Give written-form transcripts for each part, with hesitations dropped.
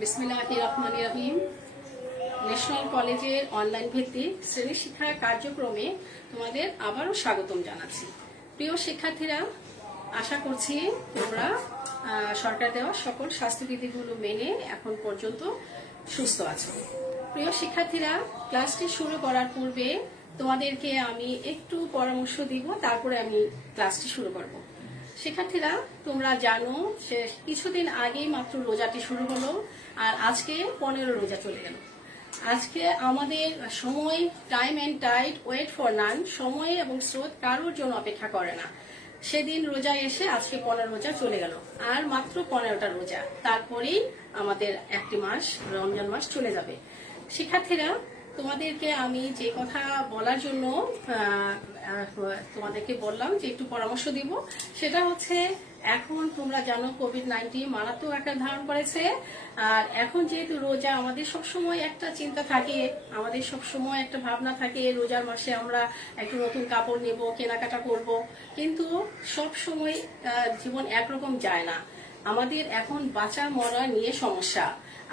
বিসমিল্লাহির রহমানির রহিম। ন্যাশনাল কলেজের অনলাইন ভিত্তিক শ্রেণী শিক্ষা কার্যক্রমে তোমাদের আবারও স্বাগতম জানাচ্ছি। প্রিয় শিক্ষার্থীরা, আশা করছি তোমরা সরকার দেওয়া সকল স্বাস্থ্যবিধিগুলো মেনে এখন পর্যন্ত সুস্থ আছো। প্রিয় শিক্ষার্থীরা, ক্লাসটি শুরু করার পূর্বে তোমাদেরকে আমি একটু পরামর্শ দিব, তারপরে আমি ক্লাসটি শুরু করব। শিক্ষার্থীরা, তোমরা জানো যে কিছুদিন আগেই মাত্র রোজাটি শুরু হলো, আর আজকে 15 রোজা চলে গেল। আজকে আমাদের সময়, time and tide wait for none, সময় এবং স্রোত কারোর জন্য অপেক্ষা করে না। সেদিন রোজা এসে আজকে 15 রোজা চলে গেল, আর মাত্র 15টা রোজা, তারপরেই আমাদের একটি মাস, রমজান মাস চলে যাবে। শিক্ষার্থীরা, তোমাদেরকে আমি যে কথা বলার জন্য তোমাদেরকে বললাম যে একটু পরামর্শ দিব, সেটা হচ্ছে এখন তোমরা জানো কোভিড-19 মারাত্মক আকার ধারণ করেছে। আর এখন যেহেতু রোজা, আমাদের সবসময় একটা চিন্তা থাকে, আমাদের সবসময় একটা ভাবনা থাকে রোজার মাসে আমরা একটু নতুন কাপড় নেব, কেনাকাটা করব, কিন্তু সব সময় জীবন একরকম যায় না। আমাদের এখন বাঁচা মরা নিয়ে সমস্যা,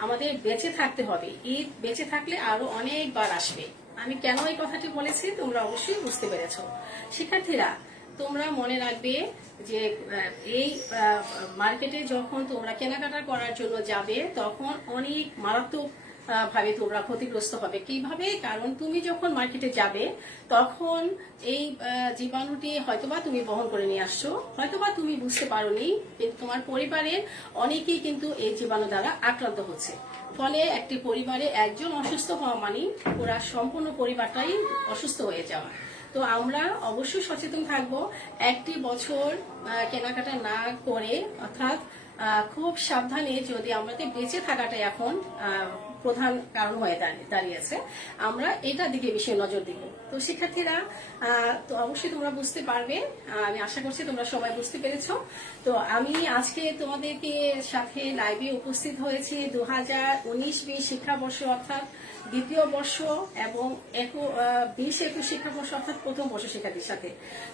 আমাদের বেঁচে থাকতে হবে। ঈদ বেঁচে থাকলে আরো অনেকবার আসবে। আমি কেন এই কথাটি বলেছি তোমরা অবশ্যই বুঝতে পেরেছো। শিক্ষার্থীরা, তোমরা মনে রাখবে যে এই মার্কেটে যখন তোমরা কেনাকাটা করার জন্য যাবে, তখন অনেক মারাত্মক ভাবে তোমরা ক্ষতিগ্রস্ত হবে। কিভাবে? কারণ তুমি যখন মার্কেটে যাবে তখন এই জীবাণুটি হয়তোবা তুমি বহন করে নিয়ে আসছো, হয়তোবা তুমি বুঝতে পারোনি, কিন্তু তোমার পরিবারের অনেকেই কিন্তু এই জীবাণু দ্বারা আক্রান্ত হচ্ছে। ফলে একটি পরিবারে একজন অসুস্থ হওয়া মানে পুরা সম্পূর্ণ পরিবারটাই অসুস্থ হয়ে যাওয়া। তো আমরা অবশ্যই সচেতন থাকব। একটি বছর কেনাকাটা না করে, অর্থাৎ খুব সাবধানে, যদি আমাদের বেঁচে থাকাটাই এখন প্রধান কারণ হয়ে দাঁড়িয়েছে, আমরা এটার দিকে বেশি নজর দিব। তো শিক্ষার্থীরা, তো অবশ্যই তোমরা বুঝতে পারবে, আমি আশা করছি তোমরা সবাই বুঝতে পেরেছো। তো আমি আজকে তোমাদেরকে সাথে লাইভে উপস্থিত হয়েছি 2019-20 শিক্ষাবর্ষ, অর্থাৎ দ্বিতীয় বর্ষ, এবং 20-21 শিক্ষাবর্ষ, অর্থাৎ প্রথম বর্ষ শিক্ষার্থীর সাথে।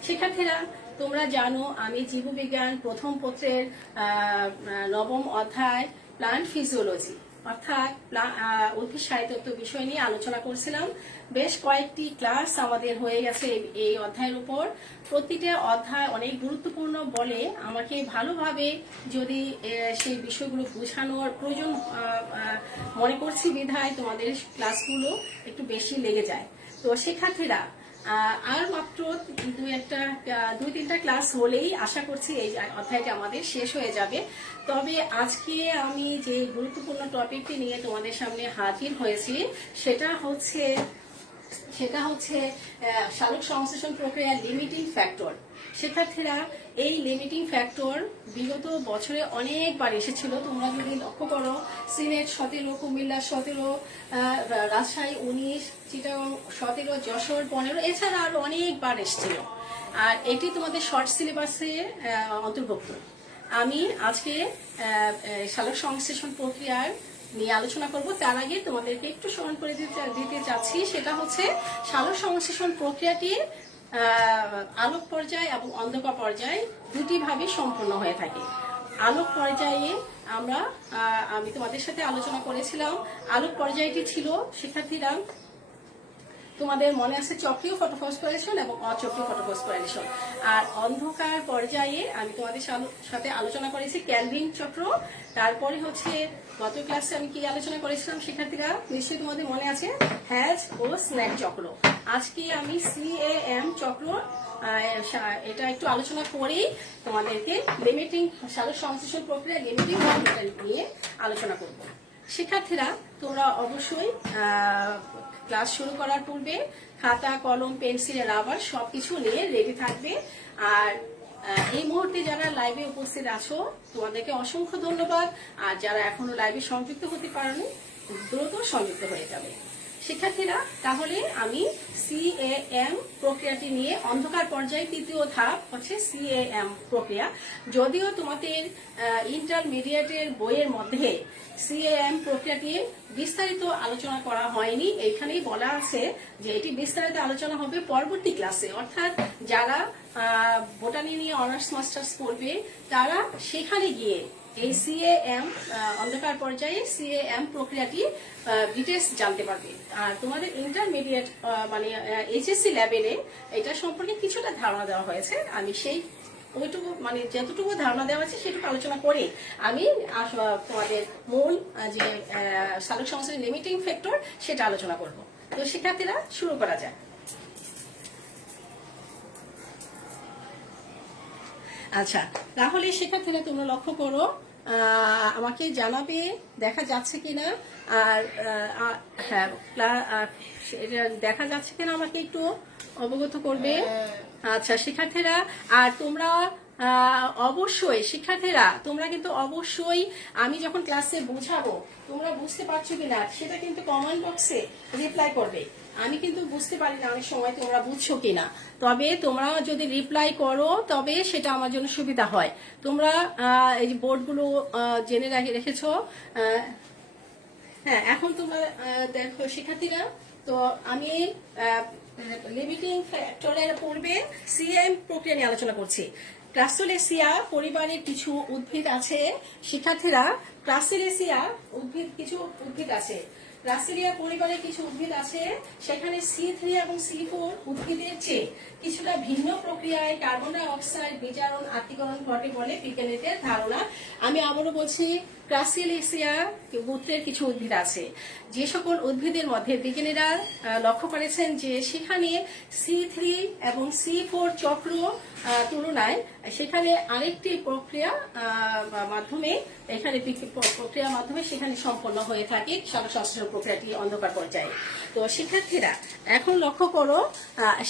শিক্ষার্থীরা, তোমরা জানো আমি জীববিজ্ঞান প্রথম পত্রের 9ম অধ্যায় প্লান্ট ফিজিওলজি, অর্থাৎ উদ্ভিদ সাহিত্য বিষয় নিয়ে আলোচনা করছিলাম। বেশ কয়েকটি ক্লাস আমাদের হয়ে গেছে এই অধ্যায়ের উপর। প্রতিটা অধ্যায় অনেক গুরুত্বপূর্ণ বলে আমাকে ভালোভাবে যদি সেই বিষয়গুলো বোঝানোর প্রয়োজন মনে করছি, বিধায় তোমাদের ক্লাসগুলো একটু বেশি লেগে যায়। তো শিক্ষার্থীরা, আর মাত্র 2-3টা ক্লাস হলেই আশা করছি এই অধ্যায়টা আমাদের শেষ হয়ে যাবে। তবে আজকে আমি যে গুরুত্বপূর্ণ টপিকটি নিয়ে তোমাদের সামনে হাজির হয়েছি, সেটা হচ্ছে সালোক সংশ্লেষণ প্রক্রিয়ার লিমিটিং ফ্যাক্টর। শিক্ষার্থীরা, এই লিমিটিং ফ্যাক্টর বিগত বছরে অনেকবার এসেছিল। তোমরা যদি লক্ষ্য করো, সিলেট 17, কুমিল্লা 17, রাজশাহী 19, চিটাগাং 17, যশোর 15, এছাড়া আরো অনেকবার এসেছিল। আর এটি তোমাদের শর্ট সিলেবাসে অন্তর্ভুক্ত। আমি আজকে সালোক সংশ্লেষণ প্রক্রিয়ার নিয়ে আলোচনা করব। তার আগে তোমাদেরকে একটু স্মরণ করে দিতে চাচ্ছি, সেটা হচ্ছে সালোক সংশ্লেষণ প্রক্রিয়াটি আলোক পর্যায় এবং অন্ধকার পর্যায় দুটি ভাবে সম্পন্ন হয়ে থাকে। আলোক পর্যায়ে আমি তোমাদের সাথে আলোচনা করেছিলাম, আলোক পর্যায়টি ছিল শিক্ষার্থীরা, তোমাদের মনে আছে চক্রীয় ফটোফসফোরেশন এবং অচক্রীয় ফটোফসফোরেশন। আর অন্ধকার পর্যায়ে আমি তোমাদের সাথে আলোচনা করেছি ক্যালভিন চক্র। তারপরে হচ্ছে গত ক্লাসে আমি কি আলোচনা করেছিলাম শিক্ষার্থীরা, নিশ্চয়ই তোমাদের মনে আছে, হ্যাজ ও স্ন্যাক চক্র। আজকে আমি CAM চক্র এটা একটু আলোচনা করেই তোমাদেরকে লিমিটিং সালোক সংশ্লেষণ প্রক্রিয়া লিমিটিং নিয়ে আলোচনা করব। শিক্ষার্থীরা, তোমরা অবশ্যই ক্লাস শুরু করার পূর্বে খাতা, কলম, পেন্সিল, রাবার সবকিছু নিয়ে রেডি থাকবে। আর এই মুহূর্তে যারা লাইভে উপস্থিত আছো, তোমাদেরকে অসংখ্য ধন্যবাদ। আর যারা এখনো লাইভে সংযুক্ত হতে পারেনি, দ্রুত সংযুক্ত হয়ে যাবে। শিক্ষার্থীরা, তাহলে আমি CAM প্রক্রিয়াটি নিয়ে, অন্ধকার পর্যায়ে তৃতীয় ধাপ হচ্ছে CAM প্রক্রিয়া। যদিও তোমাদের ইন্টারমিডিয়েটের বইয়ের মধ্যে CAM প্রক্রিয়াটি বিস্তারিত আলোচনা করা হয়নি, এখানেই বলা আছে যে এটি বিস্তারিত আলোচনা হবে পরবর্তী ক্লাসে, অর্থাৎ যারা বোটানি নিয়ে অনার্স মাস্টার্স করবে তারা সেখানে গিয়ে এই সিএএম অন্ধকার পর্যায়ে সিএএম প্রক্রিয়াটি ডিটেলস জানতে পারবে। আর তোমাদের ইন্টারমিডিয়েট মানে এইচএসসি লেভেলে এটা সম্পর্কে কিছুটা ধারণা দেওয়া হয়েছে। আমি সেই ওইটুকু মানে যতটুকু ধারণা দেওয়া আছে সেটুকু আলোচনা করে আমি তোমাদের মূল যে সালোক সংশ্লেষণ লিমিটিং ফ্যাক্টর সেটা আলোচনা করব। তো শিক্ষার্থীরা শুরু করা যায়। আচ্ছা, তাহলে শিক্ষার্থীরা তোমরা লক্ষ্য করো, আমাকে জানাবে দেখা যাচ্ছে কিনা। আর হ্যাঁ, দেখা যাচ্ছে কিনা আমাকে একটু অবগত করবে। আচ্ছা শিক্ষার্থীরা, আর তোমরা অবশ্যই শিক্ষার্থীরা তোমরা কিন্তু অবশ্যই আমি যখন ক্লাসে বোঝাবো তোমরা বুঝতে পারছো কিনা সেটা কিন্তু কমেন্ট বক্সে রিপ্লাই করবে। আমি কিন্তু বুঝতে পারি না অনেক সময় তোমরা বুঝছো কিনা, তবে তোমরা যদি রিপ্লাই করো তবে সেটা আমার জন্য সুবিধা হয়। তোমরা এই যে বোর্ডগুলো জেনে রেখেছো। হ্যাঁ, এখন তোমরা দেখো শিক্ষার্থীরা, তো আমি লিমিটিং ফ্যাক্টরের পূর্বে সিএম প্রক্রিয়া নিয়ে আলোচনা করছি। ক্রাসুলেসিয়া পরিবারের কিছু উদ্ভিদ আছে শিক্ষার্থীরা। ক্রাসুলেসিয়া কিছু উদ্ভিদ আছে। রাসেলিয়া পরিবারের কিছু উদ্ভিদ আছে, সেখানে C3 এবং C4 উদ্ভিদের চেয়ে কিছুটা ভিন্ন প্রক্রিয়ায় কার্বন ডাই অক্সাইড বিজারণ আত্তীকরণ ঘটে বলে বিজ্ঞানীদের ধারণা। আমি আবারও বলছি, ক্রাসিলেসিয়া গোত্রের কিছু উদ্ভিদ আছে, যে সকল উদ্ভিদের মধ্যে বিজ্ঞানীরা লক্ষ্য করেছেন যে সেখানে C3 এবং C4 চক্র তুলনায় সেখানে আরেকটি প্রক্রিয়া মাধ্যমে সেখানে সম্পন্ন হয়ে থাকে সালোক সংশ্লেষণ প্রক্রিয়াটি অন্ধকার পর্যায়ে। তো শিক্ষার্থীরা এখন লক্ষ্য করো,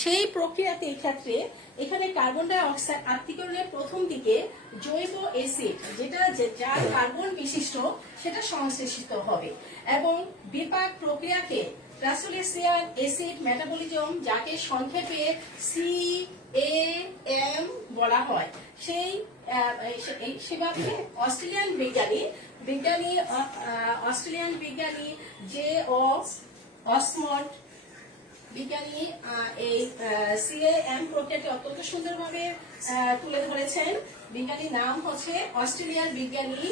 সেই প্রক্রিয়াতে এই ক্ষেত্রে এখানে কার্বন ডাই অক্সাইড আত্তীকরণের প্রথম দিকে জৈব অ্যাসিড যার কার্বন বিশিষ্ট সেটা সংশ্লেষিত হবে এবং বিপাক প্রক্রিয়াকে ক্রাসুলেসিয়ান অ্যাসিড মেটাবলিজম, যাকে সংক্ষেপে CAM বলা হয়, সেভাবে অস্ট্রেলিয়ান বিজ্ঞানী J.O. অসমন্ড বিজ্ঞানী এই CAM প্রক্রিয়াটি অত্যন্ত সুন্দরভাবে তুলে ধরেছেন। বিজ্ঞানীর নাম হচ্ছে অস্ট্রেলিয়ান বিজ্ঞানী।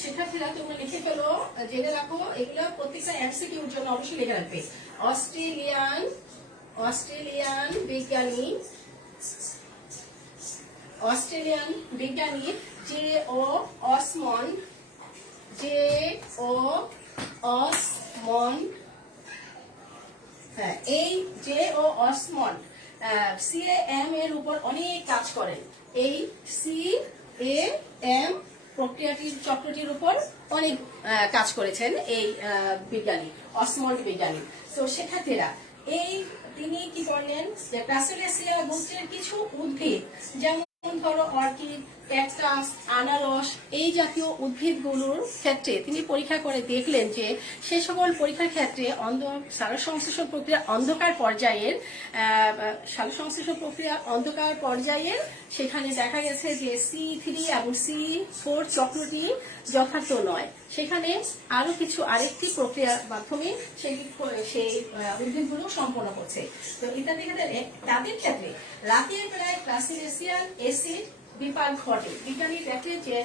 শিক্ষার্থীরা তোমরা লিখে ফেলো, জেনে রাখো, এগুলো প্রত্যেকটা MCQর জন্য অবশ্যই লিখে রাখবে। অস্ট্রেলিয়ান বিজ্ঞানী J.O. অসমন্ড। হ্যাঁ, এই J.O. অসমন্ড CAM এর উপর অনেক কাজ করেন। এই CAM প্রক্রিয়াটির চক্রটির উপর অনেক কাজ করেছেন এই বিজ্ঞানী, অসমন্ড বিজ্ঞানী। তো শিক্ষার্থীরা তিনি কি করলেন যে ক্রাসুলেসিয়া গোত্রের কিছু উদ্ভিদ, যেমন ধরো অর্কিড, ক্যাকটাস, আনারস, এই জাতীয় উদ্ভিদগুলোর ক্ষেত্রে তিনি পরীক্ষা করে দেখলেন যে সে সকল পরীক্ষার ক্ষেত্রে সালোক সংশ্লেষণ প্রক্রিয়া অন্ধকার পর্যায়ের সেখানে দেখা গেছে যে C3 এবং C4 চক্রটি যথার্থ নয়। সেখানে আরেকটি প্রক্রিয়ার মাধ্যমে সেই উদ্ভিদগুলো সম্পন্ন করছে। তো তাদের ক্ষেত্রে রাতের বেলায় ক্রাসুলেসিয়ান অ্যাসিড বিপাক ঘটে। বিজ্ঞানী দেখে যে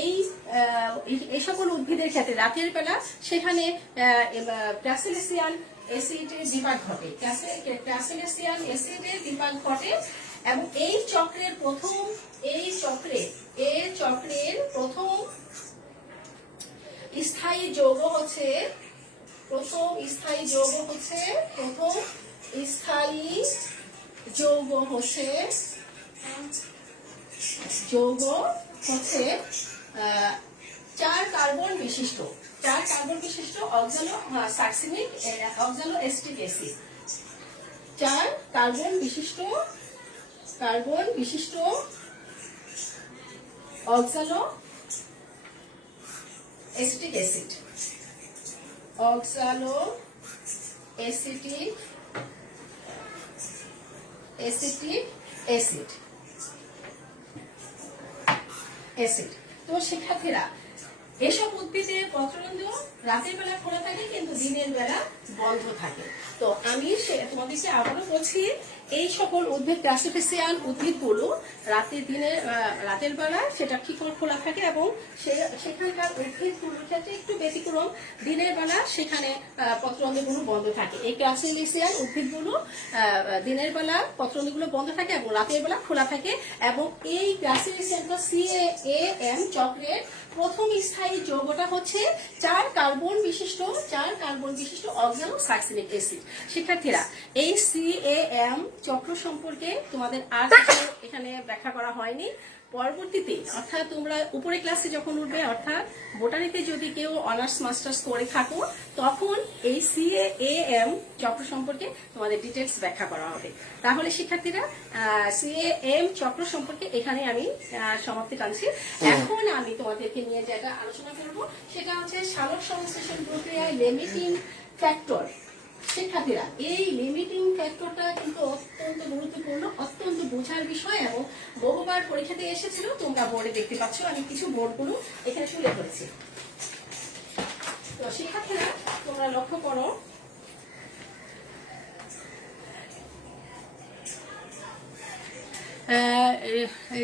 এই সকল উদ্ভিদের ক্ষেত্রে রাতের বেলা সেখানে ক্রাসুলেসিয়ান অ্যাসিডের বিপাক ঘটে এবং এই চক্রের প্রথম স্থায়ী যৌগ হচ্ছে চার কার্বন বিশিষ্ট সাকসিনিক অক্সালোএসিটিক অ্যাসিড। 4 কার্বন বিশিষ্ট অক্সালোএসিটিক অ্যাসিড। তো শিক্ষার্থীরা, এসব উদ্ভিদের পত্ররন্ধ্র রাতের বেলা খোলা থাকে কিন্তু দিনের বেলা বন্ধ থাকে। তো আমি তোমাদেরকে আবারও বলছি, এই সকল উদ্ভিদ ক্রাসিফিসিয়ান উদ্ভিদগুলো রাতের বেলা সেটা ঠিক খোলা থাকে এবং সেখানকার উদ্ভিদগুলোর ক্ষেত্রে একটু ব্যতিক্রম, দিনের বেলা সেখানে পত্ররন্ধ্রগুলো বন্ধ থাকে। এই ক্রাসিফিসিয়ান উদ্ভিদগুলো দিনের বেলা পত্ররন্ধ্রগুলো বন্ধ থাকে এবং রাতের বেলা খোলা থাকে। এবং এই ক্রাসিফিসিয়ানটা CAAM চক্রের প্রথম স্থায়ী যৌগটা হচ্ছে 4 কার্বন বিশিষ্ট অক্সালো সাকসিলিক অ্যাসিড। শিক্ষার্থীরা, এই CAM চক্র সম্পর্কে তোমাদের আর এখানে ব্যাখ্যা করা হয়নি। পরবর্তীতে অর্থাৎ তোমরা উপরে ক্লাসে যখন উঠবে, অর্থাৎ বোটানিতে যদি কেউ অনার্স মাস্টার্স করে থাকো, তখন এই CAM চক্র সম্পর্কে তোমাদের ডিটেলস ব্যাখ্যা করা হবে। তাহলে শিক্ষার্থীরা, CAM চক্র সম্পর্কে এখানে আমি সমাপ্তি টানছি। এখন আমি তোমাদেরকে নিয়ে যেটা আলোচনা করব সেটা হচ্ছে সালোক সংশ্লেষণ প্রক্রিয়ায় লিমিটিং ফ্যাক্টর। শিক্ষার্থীরা, এই লিমিটিং ফ্যাক্টরটা কিন্তু অত্যন্ত গুরুত্বপূর্ণ, অত্যন্ত বোঝার বিষয় এবং বহুবার পরীক্ষাতে এসেছিল। তোমরা বোর্ডে দেখতে পাচ্ছ, আমি কিছু বোর্ডগুলো এখানে তুলে ধরেছি। তো শিক্ষার্থীরা, তোমরা লক্ষ্য করো,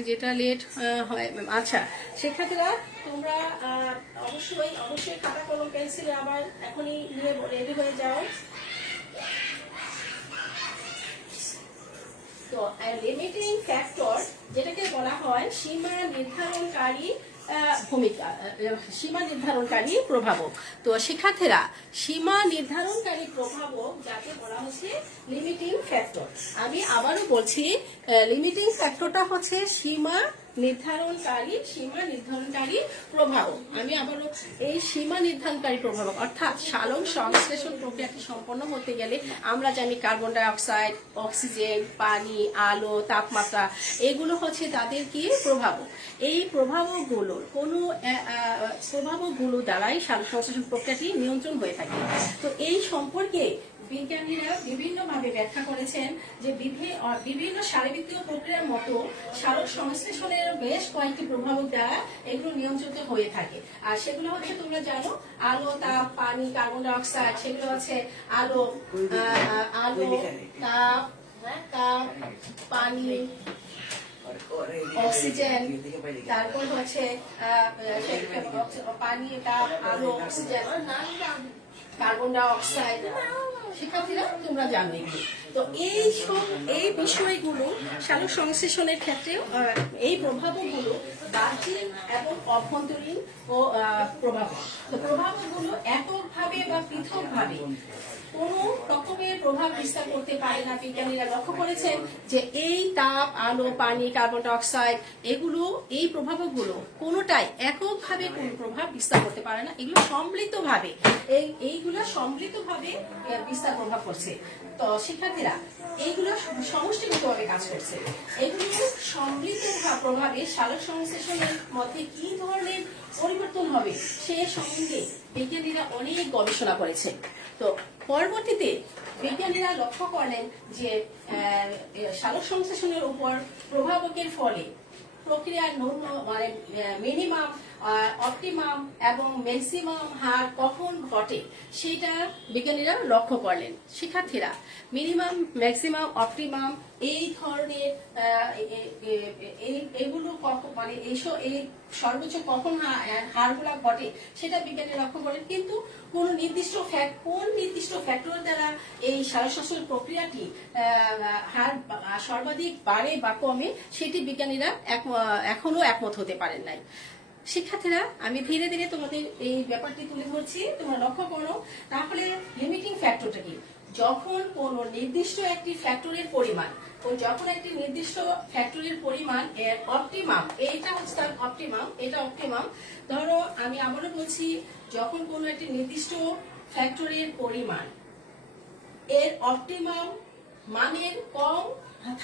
যেটা লেট হয়। আচ্ছা শিক্ষার্থীরা, তোমরা অবশ্যই খাতা কলম পেন্সিল আবার এখনই নিয়ে রেডি হয়ে যাও। তো লিমিটিং ফ্যাক্টর যেটাকে বলা হয় সীমা নির্ধারণকারী প্রভাবক। তো শিক্ষার্থীরা, সীমা নির্ধারণকারী প্রভাবক যাকে বলা হচ্ছে লিমিটিং ফ্যাক্টর। আমি আবারও বলছি, লিমিটিং ফ্যাক্টরটা হচ্ছে সীমা নির্ধারণকারী প্রভাবক। আমি আবারও এই সীমা নির্ধারণকারী প্রভাবক অর্থাৎ সালোক সংশ্লেষণ প্রক্রিয়াটি সম্পন্ন হতে গেলে আমরা জানি কার্বন ডাই অক্সাইড, অক্সিজেন, পানি, আলো, তাপমাত্রা, এগুলো হচ্ছে তাদের কি প্রভাবক। এই প্রভাবকগুলো দ্বারাই সালোক সংশ্লেষণ প্রক্রিয়াটি নিয়ন্ত্রণ হয়ে থাকে। তো এই সম্পর্কে বিজ্ঞানীরা বিভিন্নভাবে ব্যাখ্যা করেছেন যে বিভিন্ন শারীরবৃত্তীয় প্রক্রিয়ার মতো সালোক সংশ্লেষণের বেশ কয়েকটি প্রভাবক দ্বারা এগুলো নিয়ন্ত্রিত হয়ে থাকে। আর সেগুলো হচ্ছে তোমরা জানো, আলো, তাপ, পানি, কার্বন ডাই অক্সাইড, সেগুলো হচ্ছে আলো, তাপ, পানি, অক্সিজেন, তারপর হচ্ছে পানি, তাপ, আলো, অক্সিজেন, কার্বন ডাই অক্সাইড। শিক্ষার্থীরা, তোমরা জানো এগুলো। তো এই বিষয়গুলো সালোক সংশ্লেষণের ক্ষেত্রে এই প্রভাবগুলো বাহ্যিক এবং অভ্যন্তরীণ প্রভাবক। তো প্রভাবগুলো এককভাবে বা পৃথকভাবে কোন রকমের প্রভাব বিস্তার করতে পারে না। বিজ্ঞানীরা লক্ষ্য করেছেন যে এই তাপ, আলো, পানি, কার্বন ডাই অক্সাইড, এই প্রভাবকগুলো কোনোটাই এককভাবে কোন প্রভাব বিস্তার করতে পারে না। এগুলো সম্মিলিতভাবে বিস্তার প্রভাব করছে। তো শিক্ষার্থীরা, এইগুলো সমষ্টিগতভাবে কাজ করছে। এগুলো সম্মিলিত প্রভাবে সালোক সংশ্লেষণের মধ্যে কি ধরনের পরিবর্তন হবে সে সম্বন্ধে বিজ্ঞানীরা অনেক গবেষণা করেছে। তো পরবর্তীতে বিজ্ঞানীরা লক্ষ্য করলেন যে সালোক সংশ্লেষণের উপর প্রভাবকের ফলে প্রক্রিয়ার মিনিমাম, অপটিমাম এবং ম্যাক্সিমাম হার কখন ঘটে সেটা বিজ্ঞানীরা লক্ষ্য করলেন। শিক্ষার্থীরা, মিনিমাম, ম্যাক্সিমাম, অপটিমাম এই ধরনের এগুলো এই সর্বোচ্চ কখন হারগুলা ঘটে সেটা বিজ্ঞানীরা লক্ষ্য করেন। কিন্তু কোন নির্দিষ্ট ফ্যাক্টর দ্বারা এই সালোক সংশ্লেষণ প্রক্রিয়াটি হার সর্বাধিক বাড়ে বা কমে সেটি বিজ্ঞানীরা এখনো একমত হতে পারেন নাই। শিক্ষার্থীরা, আমি ধীরে ধীরে তোমাদের এই ব্যাপারটি তুলে ধরছি, তোমরা লক্ষ্য করো। তাহলে লিমিটিং ফ্যাক্টরটা কি? যখন কোন নির্দিষ্ট একটি ফ্যাক্টরের পরিমাণ এর অপটিমাম, এইটা হচ্ছে তার অপটিমাম, এটা অপটিমাম। ধরো আমি আবারও বলছি, যখন কোন একটি নির্দিষ্ট ফ্যাক্টরের পরিমাণ এর অপটিমাম মানের কম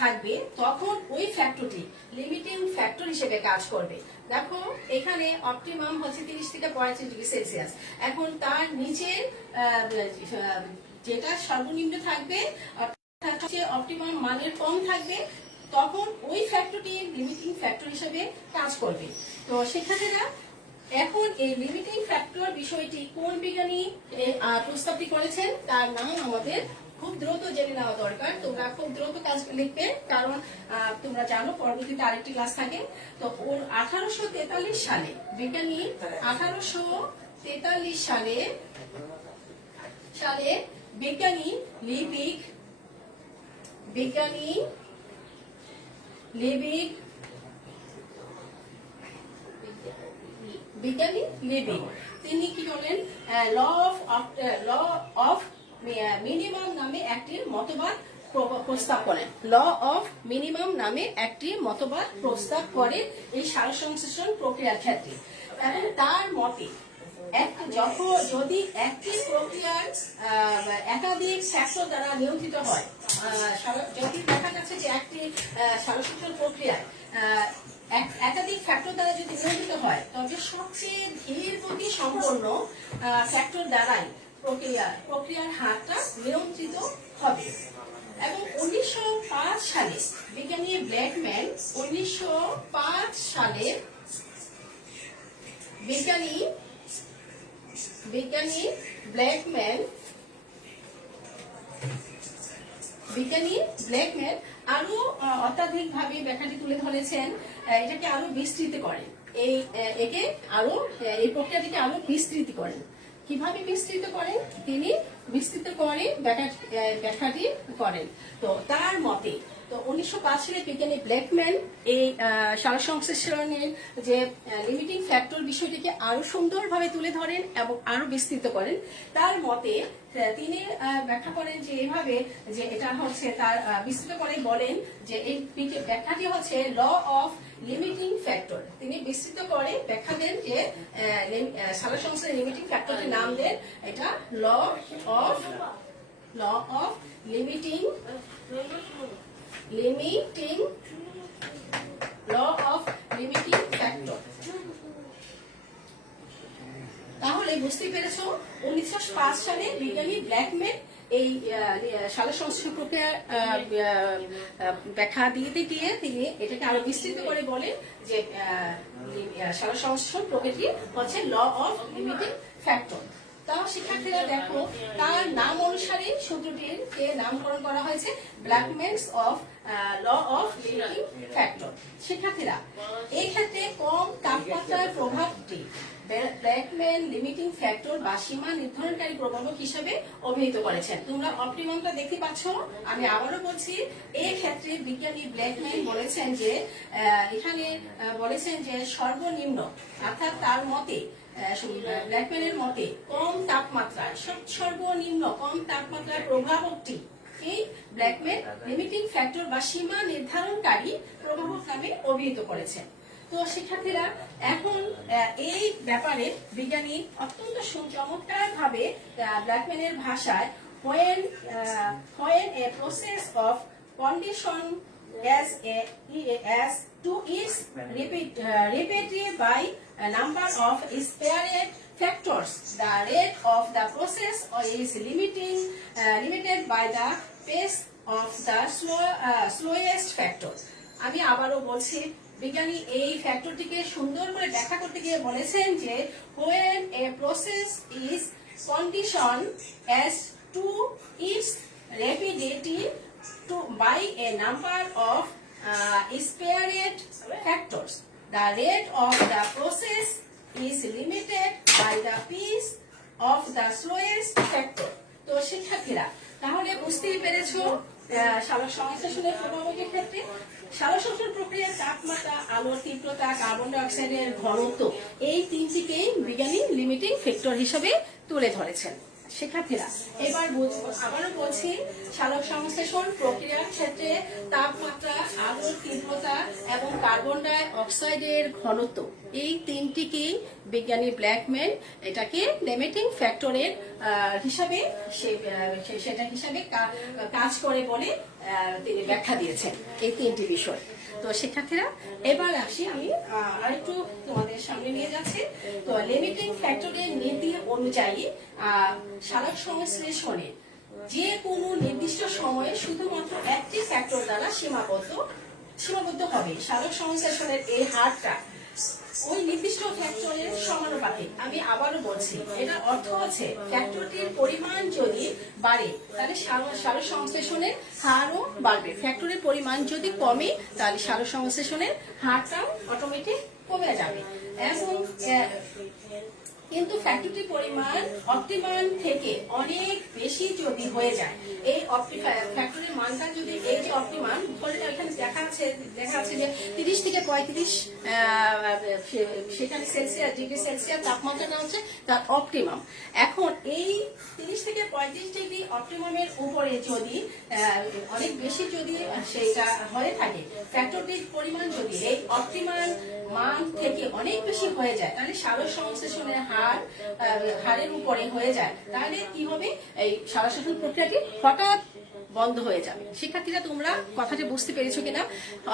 থাকবে, তখন ওই ফ্যাক্টরটি লিমিটিং ফ্যাক্টর হিসেবে কাজ করবে। দেখো এখানে অপটিমাম হচ্ছে 30 থেকে 35 ডিগ্রি সেলসিয়াস। এখন তার নিচে যেটা সর্বনিম্ন থাকবে, অপটিমাম মানের কম থাকবে, তখন ওই ফ্যাক্টরটি লিমিটিং ফ্যাক্টর হিসেবে কাজ করবে। তো শিক্ষার্থীরা, এখন এই লিমিটিং ফ্যাক্টর বিষয়টি কোন বিজ্ঞানী প্রস্তাবটি করেছেন? তার নাম আমাদের খুব দ্রুত জেনে নেওয়া দরকার, তোমরা খুব দ্রুত কাজ লিখবে, কারণ তোমরা জানো পরবর্তীতে আরেকটি ক্লাস থাকে। তো 1843 সালে বিজ্ঞানী 1843 সালে বিজ্ঞানী লিবিগ তিনি কি করেন, ল অফ মিনিমাম নামে একটি মতবাদ প্রস্তাব করেন। ল অফ মিনিমাম নামে একটি মতবাদ প্রস্তাব করেন এই সারসংশ্লেষণ প্রক্রিয়ার ক্ষেত্রে। এবং তার মতে যদি একটি প্রক্রিয়ার একাধিক ফ্যাক্টর দ্বারা নিয়ন্ত্রিত হয়, যদি দেখা যাচ্ছে যে একটি সারসংশ্লেষণ প্রক্রিয়ায় একাধিক ফ্যাক্টর দ্বারা যদি নিয়ন্ত্রিত হয়, তবে সবচেয়ে ধীর গতি সম্পন্ন ফ্যাক্টর দ্বারাই প্রক্রিয়ার হারটা নিয়ন্ত্রিত হবে। এবং 1905 সালে বিজ্ঞানী ব্ল্যাকম্যান আরো অত্যাধিক ভাবে ব্যাখ্যাটি তুলে ধরেছেন, এটাকে আরো বিস্তৃত করেন, এই প্রক্রিয়াটিকে আরো বিস্তৃত করেন। কিভাবে বিস্তৃত করেন? তিনি বিস্তৃত করে ব্যাখ্যাটি করেন। তো তার মতে 1905 সালে বিজ্ঞানী ব্ল্যাকম্যান এই সারসংশ্লেষণের যে লিমিটিং ফ্যাক্টর বিষয়টিকে আরো সুন্দরভাবে তুলে ধরেন এবং আরো বিস্তৃত করেন। তার মতে তিনি ব্যাখ্যা করেন যে এইভাবে, যে এটা হচ্ছে তার বিস্তৃত করে বলেন যে এই ব্যাখ্যাটি হচ্ছে ল অফ লিমিটিং ফ্যাক্টর। তিনি বিস্তৃত করে ব্যাখ্যা দেন যে সারসংশ্লেষণের লিমিটিং ফ্যাক্টরের নাম দেন এটা ল অফ লিমিটিং ফ্যাক্টর। তাহলে বুঝতে পেরেছো 1905 সালে বিজ্ঞানী ব্ল্যাকম্যান এই সারসংশ্লেষণ প্রক্রিয়া ব্যাখ্যা দিতে গিয়ে তিনি এটাকে আরো বিস্তৃত করে বলেন যে সারসংশ্লেষণ প্রক্রিয়াটি হচ্ছে ল অফ লিমিটিং ফ্যাক্টর। তাও শিক্ষার্থীরা দেখো, তার নাম অনুসারে সূত্রটির নামকরণ করা হয়েছে Blackman's of law of limiting factor. শিক্ষার্থীরা এই ক্ষেত্রে কম তাপমাত্রার প্রভাবটি ব্ল্যাকম্যান লিমিটিং ফ্যাক্টর বা সীমা নির্ধারণকারী প্রভাবক হিসেবে অভিহিত করেছেন। তোমরা অপটিমামটা দেখতে পাচ্ছ। আমি আবারও বলছি, এই ক্ষেত্রে বিজ্ঞানী ব্ল্যাকম্যান বলেছেন যে সর্বনিম্ন, অর্থাৎ তার মতে ব্ল্যাকম্যানের মতে সর্বনিম্ন কম তাপমাত্রার প্রভাবকটি এই ব্ল্যাকম্যান লিমিটিং ফ্যাক্টর বা সীমা নির্ধারণকারী প্রভাবক নামে অভিহিত করেছেন। তো শিক্ষার্থীরা এখন এই ব্যাপারে বিজ্ঞানী অত্যন্ত চমৎকার ভাবে ব্ল্যাকম্যানের ভাষায় when a process of condition as to its repeated by a number of spared factors, the rate of the process is limited by the pace of the slowest factor. আমি আবারও বলছি, বিজ্ঞানী এই ফ্যাক্টরটিকে সুন্দর করে ব্যাখ্যা করতে গিয়ে বলেছেন যে when a process is conditioned as to its rapidity by a number of spared factors, the rate of the process is limited by the pace of the slowest factor. তো শিক্ষার্থীরা তাহলে বুঝতেই পেরেছো সারসংশ্লেষণের প্রভাবকের ক্ষেত্রে সারসংশ্লেষণ প্রক্রিয়ার তাপমাত্রা, আলোর তীব্রতা, কার্বন ডাই অক্সাইডের ঘনত্ব, এই তিনটিকেই বিজ্ঞানী লিমিটিং ফ্যাক্টর হিসেবে তুলে ধরেছেন। শিক্ষার্থীরা এবার আবারও বলছি, সারসংশ্লেষণ প্রক্রিয়ার ক্ষেত্রে তাপমাত্রা, আলোর তীব্রতা এবং কার্বন ডাই অক্সাইডের ঘনত্ব, এই তিনটিকেই বিজ্ঞানী ব্ল্যাকম্যান এটাকে লিমিটিং ফ্যাক্টরের হিসাবে কাজ করে বলে তিনি ব্যাখ্যা দিয়েছেন এই তিনটি বিষয়। তো শিক্ষার্থীরা এবার আসি, আমি আরেকটু তোমাদের সামনে নিয়ে যাচ্ছি। তো লিমিটিং ফ্যাক্টরের নীতি অনুযায়ী সারসংশ্লেষণে যে কোনো নির্দিষ্ট সময়ে শুধুমাত্র একটি ফ্যাক্টর দ্বারা সীমাবদ্ধ হবে। সারসংশ্লেষণের এই হারটা ওই নির্দিষ্ট ফ্যাক্টরের সমানুপাতিক। আমি আবারও বলছি, এটার অর্থ হচ্ছে ফ্যাক্টরটির পরিমাণ যদি বাড়ে তাহলে সালোক সংশ্লেষণের হারও বাড়বে, ফ্যাক্টরের পরিমাণ যদি কমে তাহলে সালোক সংশ্লেষণের হারটাও অটোমেটিক কমে যাবে। এবং কিন্তু ফ্যাক্টরটির পরিমাণ অপটিমাম থেকে অনেক বেশি যদি হয়ে যায়, এই ফ্যাক্টরের মানটা যদি এই যে অপটিমাম এখানে দেখা আছে যে 30 থেকে 35 সেখানে সেলসিয়াস ডিগ্রি সেলসিয়াস তাপমাত্রাটা হচ্ছে তার অপটিমাম। এখন এই 30 থেকে 35 ডিগ্রি অপটিমামের উপরে যদি অনেক বেশি যদি সেটা হয়ে থাকে, ফ্যাক্টরটির পরিমাণ যদি এই অপটিমাম মান থেকে অনেক বেশি হয়ে যায়, তাহলে সালোক সংশ্লেষণের হারের উপরে হয়ে যায়, তাহলে কি হবে, এই সালোক সংশ্লেষণ প্রক্রিয়াটি হঠাৎ বন্ধ হয়ে যাবে। শিক্ষার্থীরা তোমরা কথাটা বুঝতে পেরেছো কিনা?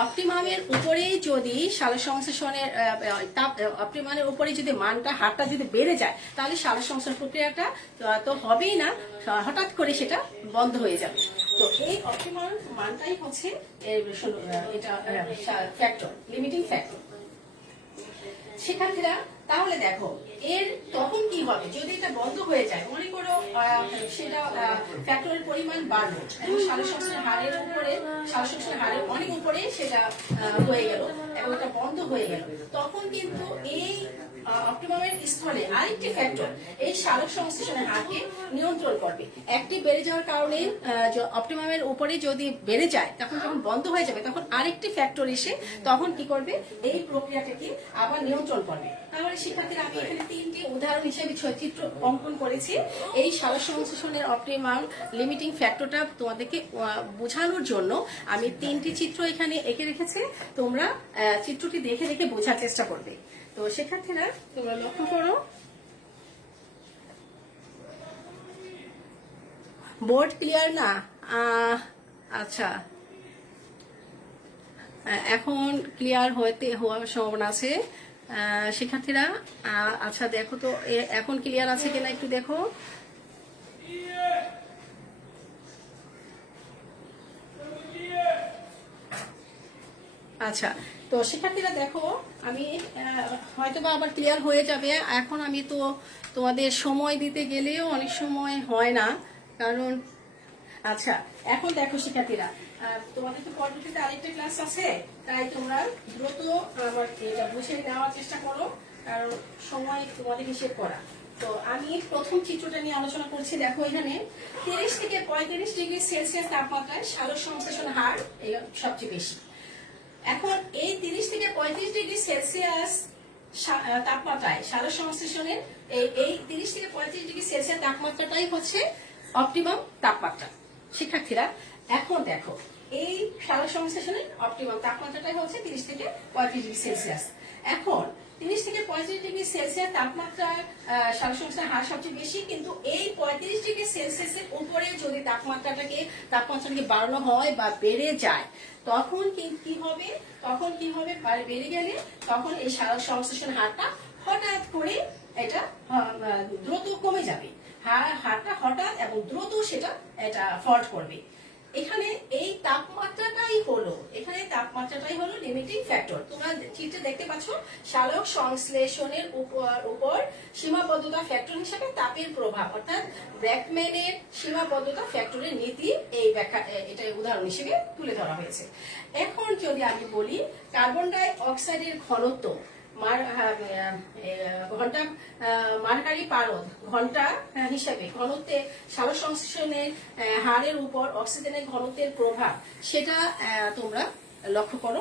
অপটিমামের উপরেই যদি সালোক সংশ্লেষণের অপটিমামের উপরে যদি মানটা হারটা যদি বেড়ে যায়, তাহলে সালোক সংশ্লেষণ প্রক্রিয়াটা তো হবেই না, হঠাৎ করে সেটা বন্ধ হয়ে যাবে। তো এই অপটিমাম মানটাই হচ্ছে এটা ফ্যাক্টর, লিমিটিং ফ্যাক্টর। শিক্ষার্থীরা তাহলে দেখো এর তখন কি হবে যদি এটা বন্ধ হয়ে যায়, মনে করো সেটা ফ্যাক্টরের পরিমাণ বাড়লো এবং সালোক সংশ্লেষণের হারের উপরে, সালোক সংশ্লেষণের হারের অনেক উপরে সেটা হয়ে গেল এবং এটা বন্ধ হয়ে গেল, তখন কিন্তু এই অপটিমামের স্থলে আরেকটি ফ্যাক্টর এই সালোক সংশ্লেষণের হারকে নিয়ন্ত্রণ করবে। একটি বেড়ে যাওয়ার কারণে অপটিমামের উপরে যদি বেড়ে যায়, তখন যখন বন্ধ হয়ে যাবে তখন আরেকটি ফ্যাক্টর এসে তখন কি করবে, এই প্রক্রিয়াটাকে আবার নিয়ন্ত্রণ করবে। তাহলে শিক্ষার্থীরা আমি এখানে 3টি উদাহরণ হিসেবে চিত্র অঙ্কন করেছি এই সালোক সংশ্লেষণের অপটিমাম লিমিটিং ফ্যাক্টরটা তোমাদেরকে বোঝানোর জন্য আমি 3টি চিত্র এখানে এঁকে রেখেছি। তোমরা চিত্রটি দেখে দেখে বোঝার চেষ্টা করবে। তো শিক্ষার্থীরা তোমরা লক্ষ্য করো, বোর্ড ক্লিয়ার না? আচ্ছা, এখন ক্লিয়ার হওয়ার সম্ভাবনা আছে শিক্ষার্থীরা। আচ্ছা দেখো তো এখন ক্লিয়ার আছে কিনা একটু দেখো। আচ্ছা, তো শিক্ষার্থীরা দেখো আমি হয়তোবা আবার ক্লিয়ার হয়ে যাবে। এখন আমি তো তোমাদের সময় দিতে গেলেও অনেক সময় হয় না, কারণ আচ্ছা এখন দেখো শিক্ষার্থীরা তোমাদের তো পরবর্তীতে আরেকটা ক্লাস আছে, তাই তোমরা দ্রুত আমার এটা বুঝে নেওয়ার চেষ্টা করো, কারণ সময় তোমাদের হিসেব করা। তো আমি প্রথম চিত্রটা নিয়ে আলোচনা করছি। দেখো এখানে 30 থেকে 35 ডিগ্রি সেলসিয়াস তাপমাত্রায় সালোক সংশ্লেষণ হার সবচেয়ে বেশি। এখন এই 30 থেকে 35 ডিগ্রি সেলসিয়াস তাপমাত্রায় সালোক সংশ্লেষণের এই 30 থেকে 35 ডিগ্রি সেলসিয়াস তাপমাত্রাটাই হচ্ছে অপটিমাম তাপমাত্রা। শিক্ষার্থীরা এখন দেখো এই সালোক সংশ্লেষণের অপটিমাম তাপমাত্রাটাই হচ্ছে 30 থেকে 35 ডিগ্রি সেলসিয়াস। এখন 30 থেকে 35 ডিগ্রি সেলসিয়াস তাপমাত্রার সালোক সংশ্লেষণের হার সবচেয়ে বেশি, কিন্তু এই 35 ডিগ্রি সেলসিয়াসের উপরে যদি তাপমাত্রাটাকে বাড়ানো হয় বা বেড়ে যায়, তখন কি হবে, বেড়ে গেলে তখন এই সালোক সংশ্লেষণের হারটা হঠাৎ করে এটা দ্রুত কমে যাবে, হারটা হঠাৎ এবং দ্রুত এটা ফল্ট করবে। এখানে এই তাপমাত্রাটাই হলো লিমিটিং ফ্যাক্টর। তোমরা চিত্রে দেখতে পাচ্ছ সালোক সংশ্লেষণের উপর সীমাবদ্ধতা ফ্যাক্টর হিসেবে তাপের প্রভাব, অর্থাৎ ব্র্যাকম্যানের সীমাবদ্ধতা ফ্যাক্টরের নীতি এই ব্যাখ্যা, এটা উদাহরণ হিসেবে তুলে ধরা হয়েছে। এখন যদি আমি বলি কার্বন ডাই অক্সাইডের ঘনত্ব মার্কারি পারদ ঘন্টা হিসেবে ঘনত্বে সালোক সংশ্লেষণের হারের উপর অক্সিজেনের ঘনত্বের প্রভাব, সেটা তোমরা লক্ষ্য করো।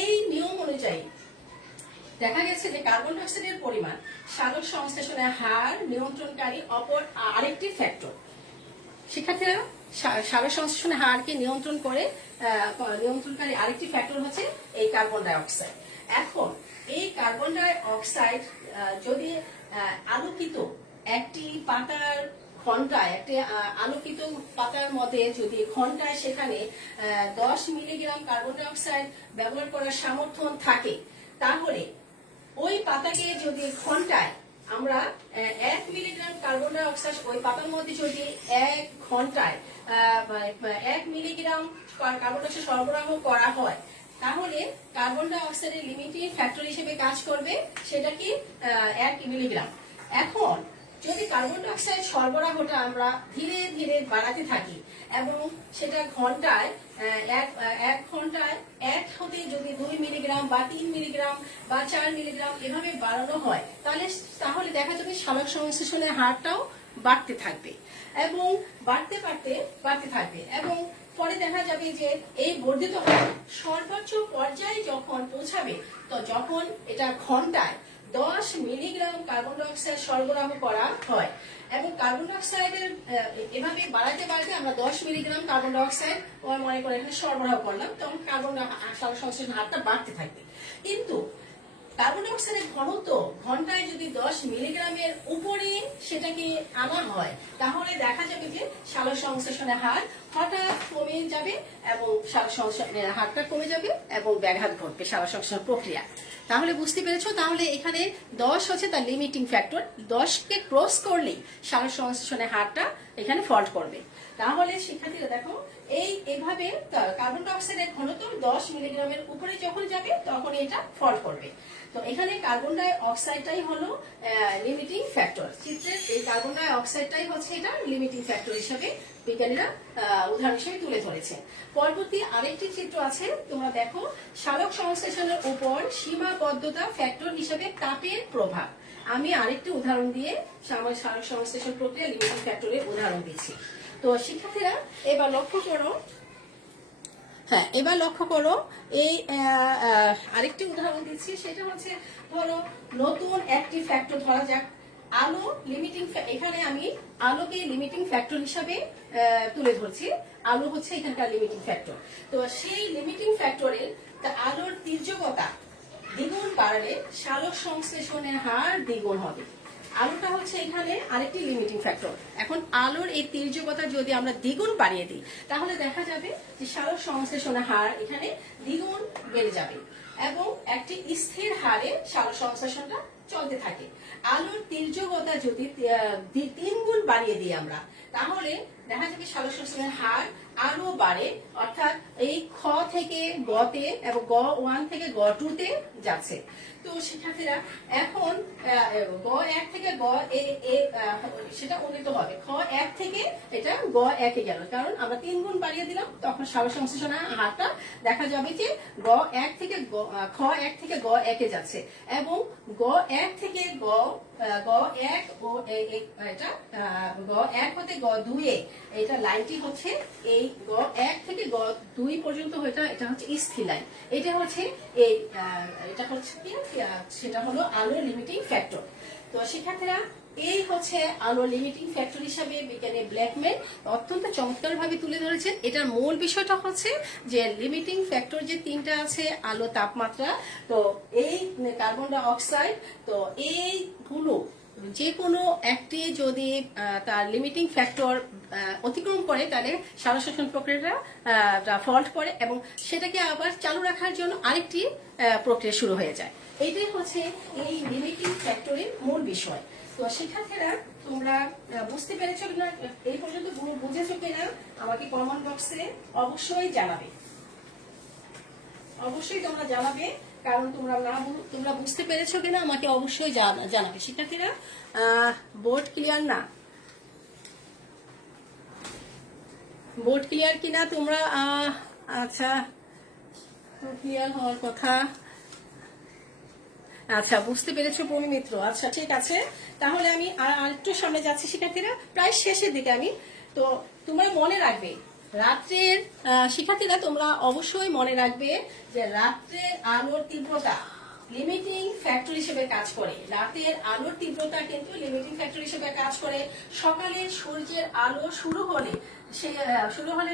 এই নিয়ম অনুযায়ী দেখা গেছে যে কার্বন ডাই অক্সাইডের পরিমাণ সালোক সংশ্লেষণের হার নিয়ন্ত্রণকারী অপর আরেকটি ফ্যাক্টর। শিক্ষার্থীরা সালোক সংশ্লেষণের হারকে নিয়ন্ত্রণকারী আরেকটি ফ্যাক্টর হচ্ছে এই কার্বন ডাই অক্সাইড। এখন এই কার্বন ডাই অক্সাইড যদি আলোকিত একটি পাতার ঘন্টায়, একটি আলোকিত পাতার মধ্যে যদি ঘন্টায় সেখানে 10 মিলিগ্রাম কার্বন ডাই অক্সাইড ব্যবহার করার সামর্থ্য থাকে, তাহলে ওই পাতাকে যদি ঘন্টায় আমরা 1 মিলিগ্রাম কার্বন ডাই অক্সাইড ওই পাতার মধ্যে যদি 1 ঘন্টায় 1 মিলিগ্রাম কার্বন ডাই অক্সাইড সরবরাহ করা হয়, তাহলে কার্বন ডাই অক্সাইডের লিমিটিং ফ্যাক্টর হিসেবে কাজ করবে সেটা কি 1 মিলিগ্রাম। এখন যদি কার্বন ডাই অক্সাইড সরবরাহটা আমরা ধীরে ধীরে বাড়াতে থাকি এবং সেটা ঘন্টায় এক ঘন্টায় 1 হতে যদি 2 মিলিগ্রাম বা 3 মিলিগ্রাম বা 4 মিলিগ্রাম এভাবে বাড়ানো হয় তাহলে দেখা যাবে সালোক সংশ্লেষণের হারটাও বাড়তে থাকবে এবং বাড়তে থাকবে এবং পরে দেখা যাবে যে এই বর্ধিত হার সর্বোচ্চ পর্যায়ে যখন পৌঁছাবে তো যখন এটা ঘন্টায় 10 মিলিগ্রাম কার্বন ডাই অক্সাইড সরবরাহ করা হয় এবং কার্বন ডাই অক্সাইডের এভাবে বাড়াতে আমরা 10 মিলিগ্রাম কার্বন ডাই অক্সাইড মনে করে এখানে সরবরাহ করলাম, তখন কার্বন সালোক সংশ্লেষণ হারটা বাড়তে থাকবে। কিন্তু কার্বন ডাই অক্সাইডের ঘনত্ব ঘন্টায় যদি 10 মিলিগ্রামের উপরে সেটাকে আনা হয় তাহলে দেখা যাবে যে সালোক সংশ্লেষণের হার হঠাৎ কমে যাবে এবং সালোক সংশ্লেষণের হারটা কমে যাবে এবং ব্যাঘাত ঘটবে সালোক সংশ্লেষণ প্রক্রিয়া। তাহলে বুঝতে পেরেছো, তাহলে এখানে 10 হচ্ছে তার লিমিটিং ফ্যাক্টর, 10কে ক্রস করলেই সালোক সংশ্লেষণের হারটা এখানে ফল্ট করবে। তাহলে শিক্ষার্থীরা দেখো এইভাবে কার্বন ডাই অক্সাইডের ঘনত্ব 10 মিলিগ্রামের উপরে যখন যাবে তখন এটা ফল্ট করবে। তো এখানে কার্বন ডাই অক্সাইডটাই হলো লিমিটিং ফ্যাক্টর। চিত্রের এই কার্বন ডাই অক্সাইডটাই হচ্ছে এটা লিমিটিং ফ্যাক্টর হিসেবে বিজ্ঞানীরা উদাহরণ হিসেবে তুলে ধরেছেন। পরবর্তী আরেকটি চিত্র আছে, তোমরা দেখো সালোক সংশ্লেষণের উপর সীমাবদ্ধতা ফ্যাক্টর হিসেবে তাপের প্রভাব। আমি আরেকটি উদাহরণ দিয়ে সালোক সংশ্লেষণ প্রক্রিয়া লিমিটিং ফ্যাক্টরের উদাহরণ দিচ্ছি। তো শিক্ষার্থীরা এবার লক্ষ্য করো এই আরেকটি উদাহরণ দিচ্ছি, সেটা হচ্ছে ধরো নতুন একটি ফ্যাক্টর ধরা যাক আলো লিমিটিং। এখানে আমি আলোকে লিমিটিং ফ্যাক্টর হিসাবে তুলে ধরছি, আলো হচ্ছে এখানকার লিমিটিং ফ্যাক্টর। তো সেই লিমিটিং ফ্যাক্টরের আলোর তীর্যকতা দ্বিগুণ বাড়লে সালোক সংশ্লেষণের হার দ্বিগুণ হবে। আলোটা হচ্ছে এখানে আরেকটি লিমিটিং ফ্যাক্টর। এখন আলোর এই তীর্যকতা যদি আমরা দ্বিগুণ বাড়িয়ে দিই তাহলে দেখা যাবে যে সালোক সংশ্লেষণের হার এখানে দ্বিগুণ বেড়ে যাবে এবং একটি স্থির হারে সালোক সংশ্লেষণটা চলতে থাকে। আলোর তীর্যকতা যদি 3 গুণ বাড়িয়ে দিই আমরা তাহলে দেখা যাবে সালোক সংশ্লেষণের হার আরো বাড়ে, অর্থাৎ এই খ থেকে গতে এবং গ 1 থেকে গ 2 তে যাচ্ছে। তো শিক্ষার্থীরা এখন গ 1 থেকে গ সেটা উন্নীত হবে, খ 1 থেকে এটা গ 1 এ গেল, কারণ আমরা 3 গুণ বাড়িয়ে দিলাম তখন সালোক সংশ্লেষণের হারটা দেখা যাবে যে গ 1 থেকে খ 1 থেকে গ 1 এ যাচ্ছে এবং গ 1 থেকে গ 1 ও এটা গ 1 হতে গ 2 এ এটা লাইনটি হচ্ছে এই গ 1 থেকে গ 2 পর্যন্ত এটা হচ্ছে স্থির লাইন। এটা হচ্ছে এটা হচ্ছে কি সেটা হলো আলোর লিমিটিং ফ্যাক্টর। তো শিক্ষার্থীরা এই হচ্ছে আলো লিমিটিং ফ্যাক্টর হিসাবে বিজ্ঞানী ব্ল্যাকম্যান অত্যন্ত চমৎকার ভাবে তুলে ধরেছেন। এটার মূল বিষয়টা হচ্ছে যে লিমিটিং ফ্যাক্টর যে 3টা আছে, আলো, তাপমাত্রা, তো এই কার্বন ডাই অক্সাইড, তো এইগুলো যে কোনো একটি যদি তার লিমিটিং ফ্যাক্টর অতিক্রম করে তাহলে সালোক সংশ্লেষণ প্রক্রিয়াটা ফল্ট করে এবং সেটাকে আবার চালু রাখার জন্য আরেকটি প্রক্রিয়া শুরু হয়ে যায়। এইটাই হচ্ছে এই লিমিটিং ফ্যাক্টরের মূল বিষয়। তো শিক্ষার্থীরা তোমরা বুঝতে পেরেছো কিনা, এই পর্যন্ত বুঝেছো কিনা আমাকে কমেন্ট বক্সে অবশ্যই জানাবে, অবশ্যই তোমরা জানাবে, কারণ তোমরা বুঝতে পেরেছো কিনা আমাকে অবশ্যই জানাবে। শিক্ষার্থীরা বোর্ড ক্লিয়ার না, বোর্ড ক্লিয়ার কিনা তোমরা? আচ্ছা, ক্লিয়ার হওয়ার কথা। আচ্ছা, বুঝতে পেরেছো পরিমিত্র। আচ্ছা, ঠিক আছে, তাহলে আমি আরেকটু সামনে যাচ্ছি শিক্ষার্থীরা, প্রায় শেষের দিকে আমি। তো তোমরা মনে রাখবে রাত্রের শিক্ষার্থীরা তোমরা অবশ্যই মনে রাখবে যে রাত্রের আলোর তীব্রতা লিমিটিং ফ্যাক্টর হিসেবে কাজ করে। রাতের আলোর তীব্রতা কিন্তু লিমিটিং ফ্যাক্টর হিসেবে কাজ করে। সকালে সূর্যের আলো শুরু হলে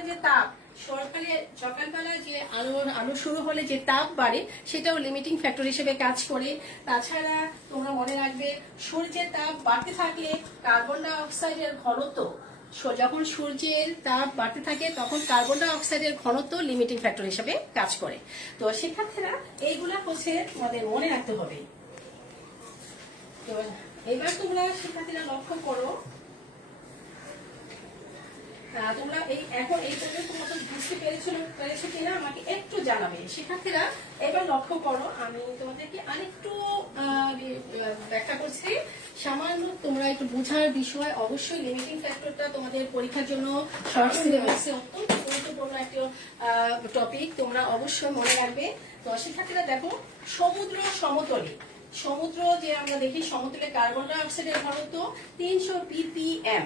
যে তাপ, সকালবেলা যে আলো শুরু হলে যে তাপ বাড়ে সেটাও লিমিটিং ফ্যাক্টর হিসেবে কাজ করে। তাছাড়া তোমরা মনে রাখবে সূর্যের তাপ বাড়তে থাকলে কার্বন ডাই অক্সাইডের ঘনত্ব, যখন সূর্যের তাপ বাড়তে থাকে তখন কার্বন ডাই অক্সাইডের ঘনত্ব লিমিটিং ফ্যাক্টর হিসেবে কাজ করে। তো শিক্ষার্থীরা এইগুলা হচ্ছে আমাদের মনে রাখতে হবে। তো এবার তোমরা শিক্ষার্থীরা লক্ষ্য করো, তোমরা এখন এই পর্যন্ত মতো বুঝতে পেরেছো কিনা আমাকে একটু জানাবে। শিক্ষার্থীরা এবার লক্ষ্য করো, আমি তোমাদেরকে আরেকটু ব্যাখ্যা করছি। সামান্য তোমরা একটু বোঝার বিষয়, অবশ্যই লিমিটিং ফ্যাক্টরটা তোমাদের পরীক্ষার জন্য শর্ট সিলেবাসে অত্যন্ত গুরুত্বপূর্ণ একটা টপিক, তোমরা অবশ্যই মনে রাখবে। তো শিক্ষার্থীরা দেখো, সমুদ্র সমতলে, সমুদ্র যে আমরা দেখি সমতলে কার্বন ডাই অক্সাইডের ঘনত্ব 300 ppm।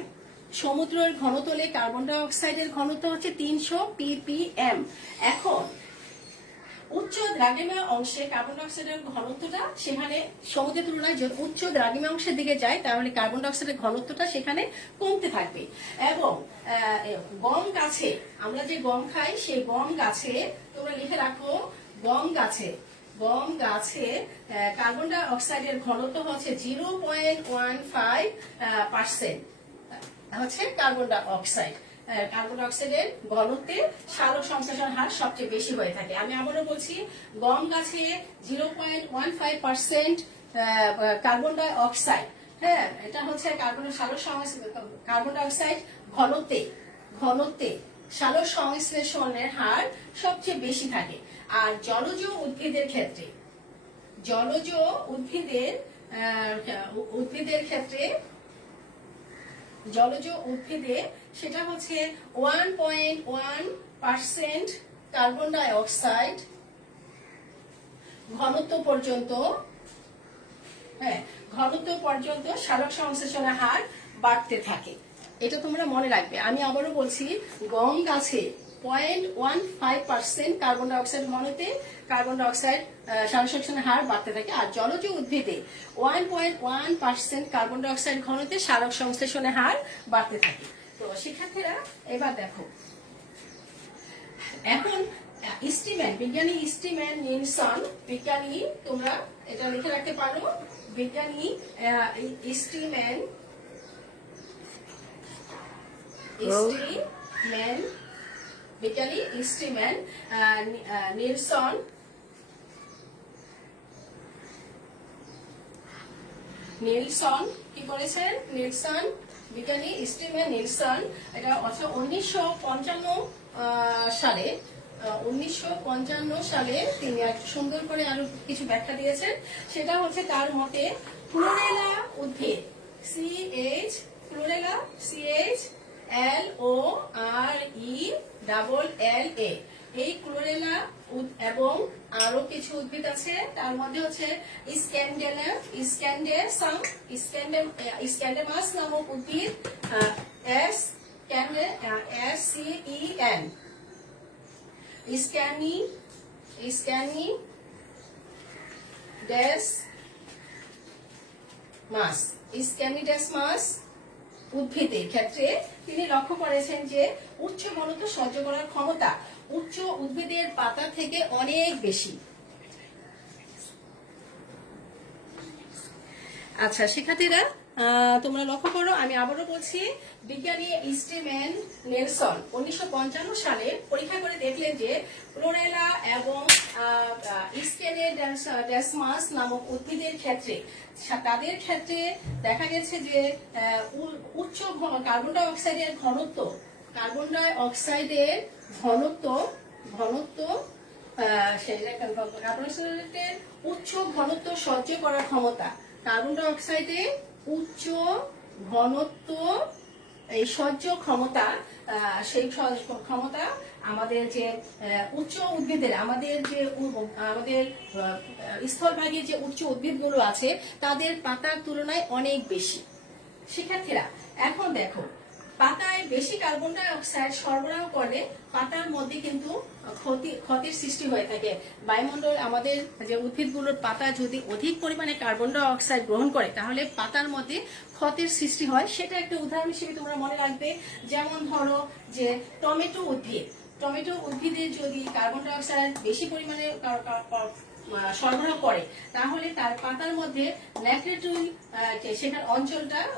সমুদ্রের ঘনতলে কার্বন ডাই অক্সাইডের ঘনত্ব হচ্ছে 300 ppm। এখন উচ্চ দ্রাঘিমা অংশে কার্বন ডাই অক্সাইডের ঘনত্বটা সেখানে সমুদ্রের তুলনায় যদি উচ্চ দ্রাঘিমা অংশের দিকে যায় তাহলে কার্বন ডাই অক্সাইডের ঘনত্বটা সেখানে কমতে থাকবে। এবং গম গাছে, আমরা যে গম খাই সেই গম গাছে তোমরা লিখে রাখো, গম গাছে কার্বন ডাই অক্সাইডের ঘনত্ব হচ্ছে 0.15% হচ্ছে carbon die oxide. Carbon die অক্সাইডের ঘনত্বে সালোক সংশ্লেষণ হার সবচেয়ে বেশি হয়ে থাকে। আমি আবারও বলছি, গম গাছে 0.15% কার্বন ডাই অক্সাইড, হ্যাঁ এটা হচ্ছে কার্বন ডাই অক্সাইড ঘনত্বে সালোক সংশ্লেষণের হার সবচেয়ে বেশি থাকে। আর জলজ উদ্ভিদের ক্ষেত্রে সেটা হচ্ছে 1.1% কার্বন ডাই অক্সাইড ঘনত্ব পর্যন্ত সালোক সংশ্লেষণের হার বাড়তে থাকে। এটা তোমরা মনে রাখবে। আমি আবারও বলছি, গম গাছে 0.15% carbon die oxide ঘনত্বে carbon die oxide সালোক সংশ্লেষণের হার বাড়তে থাকে। আর জলজ উদ্ভিদে 1.1% কার্বন ডাই অক্সাইড ঘনত্বে সালোক সংশ্লেষণের হার বাড়তে থাকে। তো শিক্ষার্থীরা এবার দেখো, এখন বিজ্ঞানী স্টিম্যান নিলসন, তোমরা এটা লিখে রাখতে পারো, বিজ্ঞানী স্টিম্যান নিলসন কি করেছেন? বিজ্ঞানী স্টিম্যান নিলসন এটা 1955 সালে তিনি একটু সুন্দর করে আরো কিছু ব্যাখ্যা দিয়েছেন। সেটা হচ্ছে তার মতে ক্লোরেলা উদ্ভিদ, ক্লোরেলা CHLORELLA, এই ক্লোরেলা এবং আরো কিছু উদ্ভিদ আছে, তার মধ্যে হচ্ছে স্ক্যান্ডেমাস নামক উদ্ভিদ, স্ক্যানিডেসমাস উদ্ভিদের ক্ষেত্রে তিনি লক্ষ্য করেছেন যে উচ্চ ঘনত্ব সহ্য করার ক্ষমতা উচ্চ উদ্ভিদের পাতা থেকে অনেক বেশি। আচ্ছা শিক্ষার্থীরা, তোমরা লক্ষ্য করো, আমি আবারও বলছি, বিজ্ঞানী স্টিম্যান নিলসন 1955 সালে পরীক্ষা করে দেখলেন যে ক্লোরেলা এবং স্ক্যানিডেসমাস নামক উদ্ভিদের ক্ষেত্রে তাদের ক্ষেত্রে দেখা গেছে যে উচ্চ কার্বন ডাই অক্সাইডের ঘনত্ব উচ্চ ঘনত্ব সহ্য করার ক্ষমতা, কার্বন ডাই অক্সাইডের উচ্চ ঘনত্ব এই সহ্য ক্ষমতা, সেই ক্ষমতা আমাদের যে উচ্চ উদ্ভিদের আমাদের স্থলভাগে যে উচ্চ উদ্ভিদগুলো আছে তাদের পাতার তুলনায় অনেক বেশি। শিক্ষার্থীরা এখন দেখো, পাতায় বেশি কার্বন ডাই অক্সাইড সরবরাহ করলে পাতার মধ্যে কিন্তু ক্ষতির সৃষ্টি হয়ে থাকে। বায়ুমণ্ডল আমাদের যে উদ্ভিদগুলোর পাতা যদি অধিক পরিমাণে কার্বন ডাই অক্সাইড গ্রহণ করে তাহলে পাতার মধ্যে ক্ষতির সৃষ্টি হয়। সেটা একটা উদাহরণ হিসেবে তোমরা মনে রাখবে। যেমন ধরো যে টমেটো উদ্ভিদে যদি কার্বন ডাই অক্সাইড বেশি পরিমাণে সরবরাহ করে তাহলে তার পাতার মধ্যে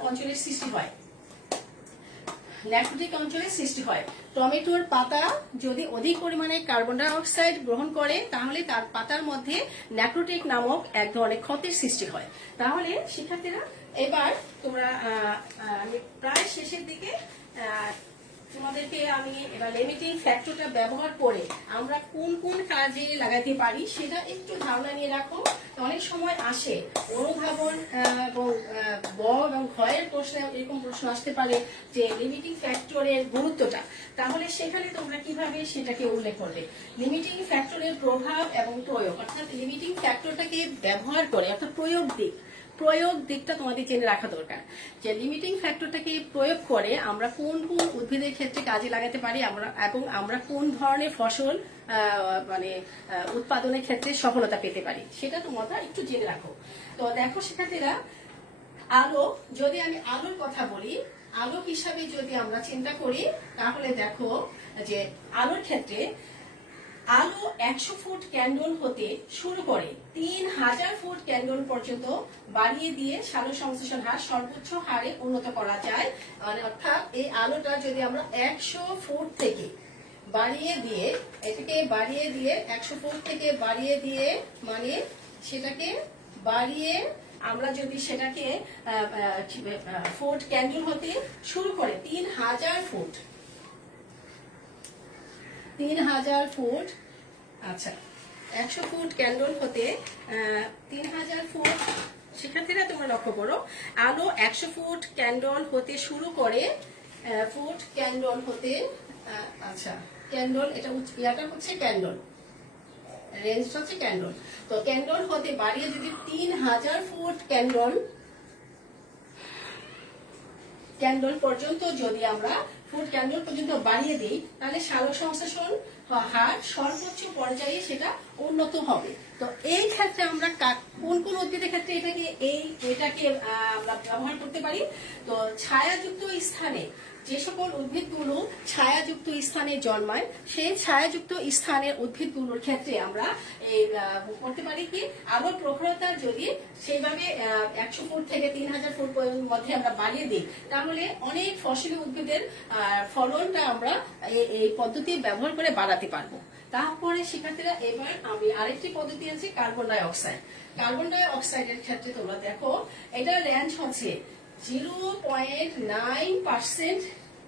অঞ্চলের সৃষ্টি হয়, ল্যাকটিক অঞ্চলের সৃষ্টি হয়। টমেটোর পাতা যদি অধিক পরিমাণে কার্বন ডাই অক্সাইড গ্রহণ করে তাহলে তার পাতার মধ্যে ন্যাক্রোটিক নামক এক ধরনের ক্ষতির সৃষ্টি হয়। তাহলে শিক্ষার্থীরা এবার তোমরা প্রায় শেষের দিকে তোমাদেরকে আমি এটা লিমিটিং ফ্যাক্টরটা ব্যবহার করে আমরা কোন কোন কাজে লাগাতে পারি সেটা একটু ধারণা নিয়ে রাখো। অনেক সময় আসে অনুধাবন এবং ব এবং ঘয়ের প্রশ্নে এরকম প্রশ্ন আসতে পারে যে লিমিটিং ফ্যাক্টরের গুরুত্বটা, তাহলে সেখানে তোমরা কিভাবে সেটাকে উল্লেখ করবে। লিমিটিং ফ্যাক্টরের প্রভাব এবং প্রয়োগ, অর্থাৎ লিমিটিং ফ্যাক্টরটাকে ব্যবহার করে, অর্থাৎ প্রয়োগ দিকটা তোমাদের জেনে রাখা দরকার যে লিমিটিং ফ্যাক্টরটাকে প্রয়োগ করে আমরা কোন কোন উদ্ভিদের ক্ষেত্রে কাজে লাগাতে পারি এবং আমরা কোন ধরনের ফসল উৎপাদনের ক্ষেত্রে সফলতা পেতে পারি সেটা তোমরা একটু জেনে রাখো। তো দেখো শিক্ষার্থীরা, আলো, যদি আমি আলোর কথা বলি, আলো হিসাবে যদি আমরা চিন্তা করি তাহলে দেখো যে আলোর ক্ষেত্রে আলো 100 ফুট ক্যান্ডল হতে শুরু করে 3000 ফুট ক্যান্ডল পর্যন্ত বাড়িয়ে দিয়ে সালো সংশ্লেষণ হার সর্বোচ্চ হারে উন্নত করা যায়। মানে অর্থাৎ এই আলোটা যদি আমরা 100 ফুট থেকে বাড়িয়ে দিয়ে, এটাকে বাড়িয়ে দিয়ে 100 ফুট থেকে বাড়িয়ে দিয়ে মানে সেটাকে বাড়িয়ে আমরা যদি সেটাকে ফুট ক্যান্ডল হতে শুরু করে 3000 ফুট, 3000 ফুট, আচ্ছা 100 ফুট ক্যান্ডল হতে 3000 ফুট, শিক্ষার্থীরা তোমরা লক্ষ্য করো, আলো 100 ফুট ক্যান্ডল হতে শুরু করে ফুট ক্যান্ডল হতে, আচ্ছা ক্যান্ডল এটা হচ্ছে ক্যান্ডল, রেঞ্জটা হচ্ছে ক্যান্ডল। তো ক্যান্ডল হতে বাড়িয়ে যদি 3000 ফুট ক্যান্ডল পর্যন্ত যদি আমরা ফুট ক্যান্ডল পর্যন্ত বাড়িয়ে দিই তাহলে সালোক সংশ্লেষণ হার সর্বোচ্চ পর্যায়ে সেটা উন্নত হবে। তো এই ক্ষেত্রে আমরা কোন কোন উদ্ভিদের ক্ষেত্রে এটাকে আমরা ব্যবহার করতে পারি। তো ছায়াযুক্ত স্থানে যে সকল উদ্ভিদগুলো ছায়াযুক্ত স্থানে জন্মায় সেই ছায়াযুক্ত স্থানের উদ্ভিদগুলোর ক্ষেত্রে আমরা করতে পারি কি, আলোর প্রখরতা যদি সেইভাবে 100 ফুট থেকে 3000 ফুট মধ্যে আমরা বাড়িয়ে দিই তাহলে অনেক ফসলি উদ্ভিদের ফলনটা আমরা এই পদ্ধতি ব্যবহার করে বাড়াতে পারবো। তারপরে শিক্ষার্থীরা এবার আমি আরেকটি পদ্ধতি আছে carbon die oxide. Carbon die অক্সাইডের ক্ষেত্রে তোমরা দেখো এটার রেঞ্জ হচ্ছে 0.9%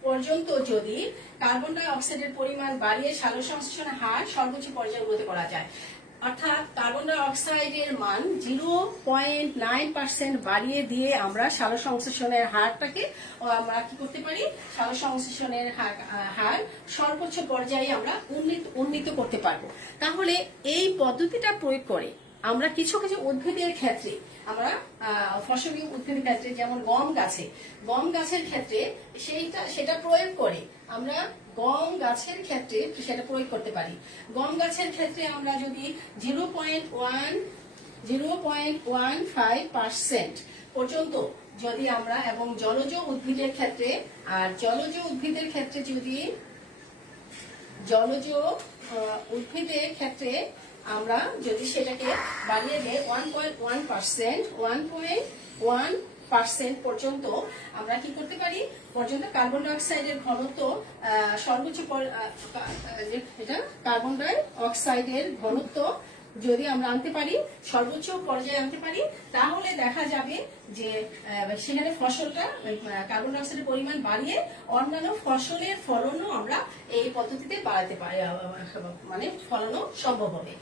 পর্যন্ত যদি কার্বন ডাই অক্সাইডের পরিমাণ বাড়িয়ে সালোক সংশ্লেষণের হার সর্বোচ্চ পর্যায়ে উন্নত করা যায়। অর্থাৎ কার্বন ডাই অক্সাইডের মান 0.9% বাড়িয়ে দিয়ে আমরা সালোক সংশ্লেষণের হারটাকে আমরা কি করতে পারি, সালোক সংশ্লেষণের হার সর্বোচ্চ পর্যায়ে আমরা উন্নীত করতে পারবো। তাহলে এই পদ্ধতিটা প্রয়োগ করে আমরা কিছু কিছু উদ্ভিদের ক্ষেত্রে, আমরা ফসলি উদ্ভিদের ক্ষেত্রে যেমন গম গাছের ক্ষেত্রে সেটা প্রয়োগ করে আমরা গম গাছের ক্ষেত্রে সেটা প্রয়োগ করতে পারি। গম গাছের ক্ষেত্রে আমরা যদি 0.15% পর্যন্ত যদি আমরা, এবং জলজ উদ্ভিদের ক্ষেত্রে, আর জলজ উদ্ভিদের ক্ষেত্রে আমরা যদি সেটাকে বাড়িয়ে দেয় 1.1% পর্যন্ত আমরা কি করতে পারি, পর্যন্ত কার্বন ডাই অক্সাইডের ঘনত্ব সর্বোচ্চ, এটা কার্বন ডাই অক্সাইডের ঘনত্ব যদি আমরা আনতে পারি, সর্বোচ্চ পর্যায়ে আনতে পারি, তাহলে দেখা যাবে যে সেখানে ফসলটা কার্বন ডাই অক্সাইডের পরিমাণ বাড়িয়ে অন্যান্য ফসলের ফলনও আমরা এই পদ্ধতিতে বাড়াতে পারি, মানে ফলনও সম্ভব হবে।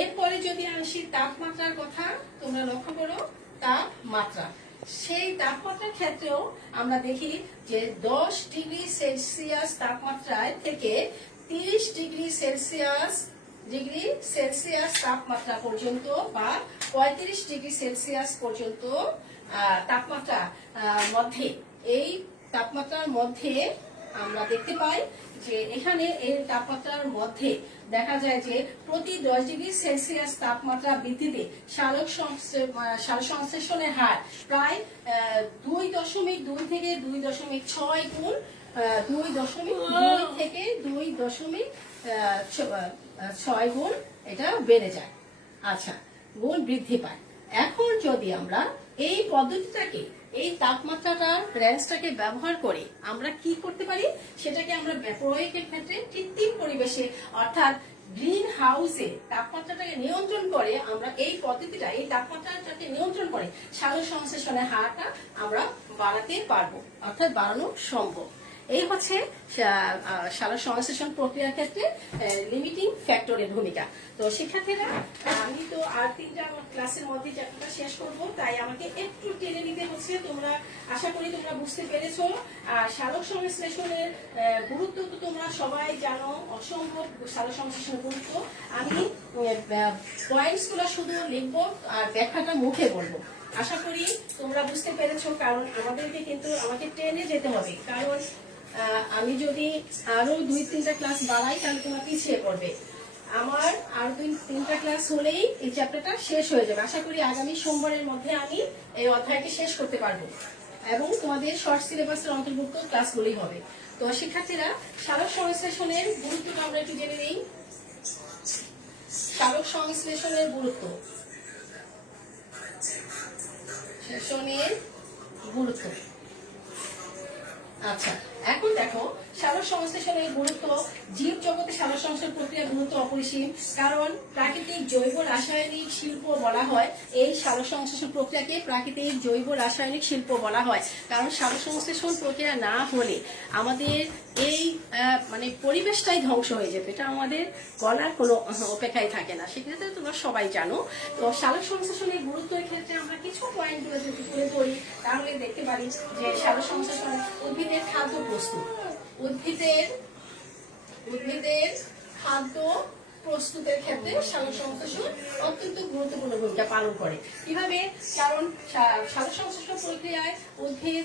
এরপরে যদি আসি তাপমাত্রার কথা, তোমরা লক্ষ্য করো তাপমাত্রা, সেই তাপমাত্রার ক্ষেত্রেও আমরা দেখি যে 10 ডিগ্রি সেলসিয়াস তাপমাত্রায় থেকে 30 ডিগ্রি সেলসিয়াস তাপমাত্রা পর্যন্ত বা 35 ডিগ্রি সেলসিয়াস পর্যন্ত তাপমাত্রা মধ্যে, এই তাপমাত্রার মধ্যে আমরা দেখতে পাই যে এখানে এই তাপমাত্রার মধ্যে দেখা যায় যে প্রতি 10 ডিগ্রি সেলসিয়াস তাপমাত্রা বৃদ্ধিতে সালোক সংশ্লেষণের হার প্রায় 2.2 থেকে 2.6 গুণ, 2.2 থেকে 2.6 গুণ এটা বেড়ে যায়, আচ্ছা গুণ বৃদ্ধি পায়। এখন যদি আমরা এই পদ্ধতিটাকে, এই তাপমাত্রাটার রেঞ্জটাকে ব্যবহার করে আমরা কি করতে পারি, সেটাকে আমরা প্রয়োগের ক্ষেত্রে কৃত্রিম পরিবেশে অর্থাৎ গ্রিন হাউসে তাপমাত্রাটাকে নিয়ন্ত্রণ করে আমরা এই পদ্ধতিটা, এই তাপমাত্রাটাকে নিয়ন্ত্রণ করে সালোক সংশ্লেষণের হারটা আমরা বাড়াতে পারবো, অর্থাৎ বাড়ানো সম্ভব। এই হচ্ছে সালোক সংশ্লেষণ প্রক্রিয়ার ক্ষেত্রে লিমিটিং ফ্যাক্টরের ভূমিকা। তো শিক্ষার্থীরা, আমি তো আর 3টা আমার ক্লাসের মধ্যে চ্যাপ্টারটা শেষ করব, তাই আমাকে একটু টেনে নিতে হচ্ছে। তোমরা আশা করি তোমরা বুঝতে পেরেছো। আর সালোক সংশ্লেষণের গুরুত্ব তো তোমরা সবাই জানো, অসম্ভব সালোক সংশ্লেষণের গুরুত্ব। আমি পয়েন্টস গুলো শুধু লিখবো আর ব্যাখ্যাটা মুখে বলবো। আশা করি তোমরা বুঝতে পেরেছো, কারণ আমাকে ট্রেনে যেতে হবে। কারণ আমি যদি আরো 2-3টা ক্লাস বাড়াই তাহলে তোমরা পিছিয়ে পড়বে। আমার আর 2-3টা ক্লাস হলেই এই চ্যাপ্টারটা শেষ হয়ে যাবে। আশা করি আগামী সোমবারের মধ্যে আমি এই অধ্যায়টি শেষ করতে পারবো এবং তোমাদের শর্ট সিলেবাসের অন্তর্ভুক্ত ক্লাসগুলোই হবে। তো শিক্ষার্থীরা, সালোক সংশ্লেষণের গুরুত্বটা আমরা একটু জেনে নিই। সালোক সংশ্লেষণের গুরুত্ব, আচ্ছা, এখন দেখো সালোক সংশ্লেষণের গুরুত্ব। জীব জগতে সালোক সংশ্লেষণ প্রক্রিয়ার গুরুত্ব অপরিসীম। কারণ প্রাকৃতিক জৈব রাসায়নিক শিল্প বলা হয়, এই সালোক সংশ্লেষণ প্রক্রিয়াকে প্রাকৃতিক জৈব রাসায়নিক শিল্প বলা হয়। কারণ সালোক সংশ্লেষণ প্রক্রিয়া না হলে আমাদের এই পরিবেশটাই ধ্বংস হয়ে যেত, এটা আমাদের বলার কোনো অপেক্ষাই থাকে না। সেক্ষেত্রে তোমরা সবাই জানো। তো সালোক সংশ্লেষণের গুরুত্বের ক্ষেত্রে আমরা কিছু পয়েন্ট তুলে ধরি, তাহলে দেখতে পারি যে সালোক সংশ্লেষণ উদ্ভিদের খাদ্য প্রস্তুত, উদ্ভিদের খাদ্য প্রস্তুতের ক্ষেত্রে সালোক সংশ্লেষণ অত্যন্ত গুরুত্বপূর্ণ ভূমিকা পালন করে। কিভাবে? কারণ সালোক সংশ্লেষণ প্রক্রিয়ায় উদ্ভিদ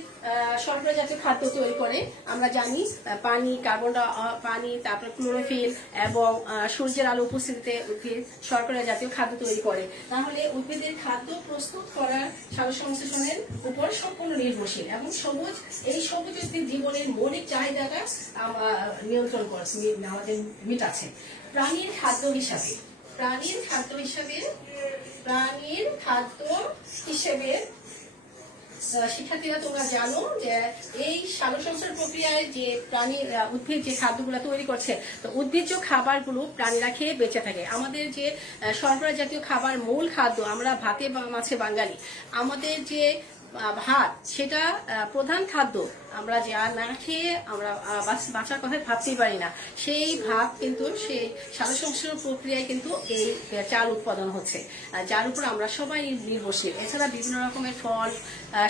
শর্করা জাতীয় খাদ্য তৈরি করে। আমরা জানি পানি, তারপরে ক্লোরোফিল এবং সূর্যের আলো উপস্থিতিতে উদ্ভিদ শর্করা জাতীয় খাদ্য তৈরি করে। তাহলে উদ্ভিদের খাদ্য প্রস্তুত করার সালোক সংশ্লেষণের উপর সম্পূর্ণ নির্ভরশীল এবং এই সবুজ উদ্ভিদ জীবনের মৌলিক চাহিদাটা নিয়ন্ত্রণ করছে, আমাদের মিটাচ্ছে। প্রাণীর খাদ্য হিসাবে শিক্ষার্থীরা তোমরা জানো যে এই সালোক সংশ্লেষণ প্রক্রিয়ায় যে উদ্ভিদ যে খাদ্যগুলো তৈরি করছে, তো উদ্ভিজ্জ খাবারগুলো প্রাণীরা খেয়ে বেঁচে থাকে। আমাদের যে শর্করা জাতীয় খাবার মূল খাদ্য, আমরা ভাতে মাছে বাঙালি, আমাদের যে ভাত সেটা প্রধান খাদ্য। আমরা যা না খেয়ে আমরা বাঁচার কথা ভাবতেই পারি না। সেই ভাত কিন্তু সেই সালোক সংশ্লেষণ প্রক্রিয়ায় কিন্তু এই চাল উৎপাদন হচ্ছে, যার উপর আমরা সবাই নির্ভরশীল। এছাড়া বিভিন্ন রকমের ফল,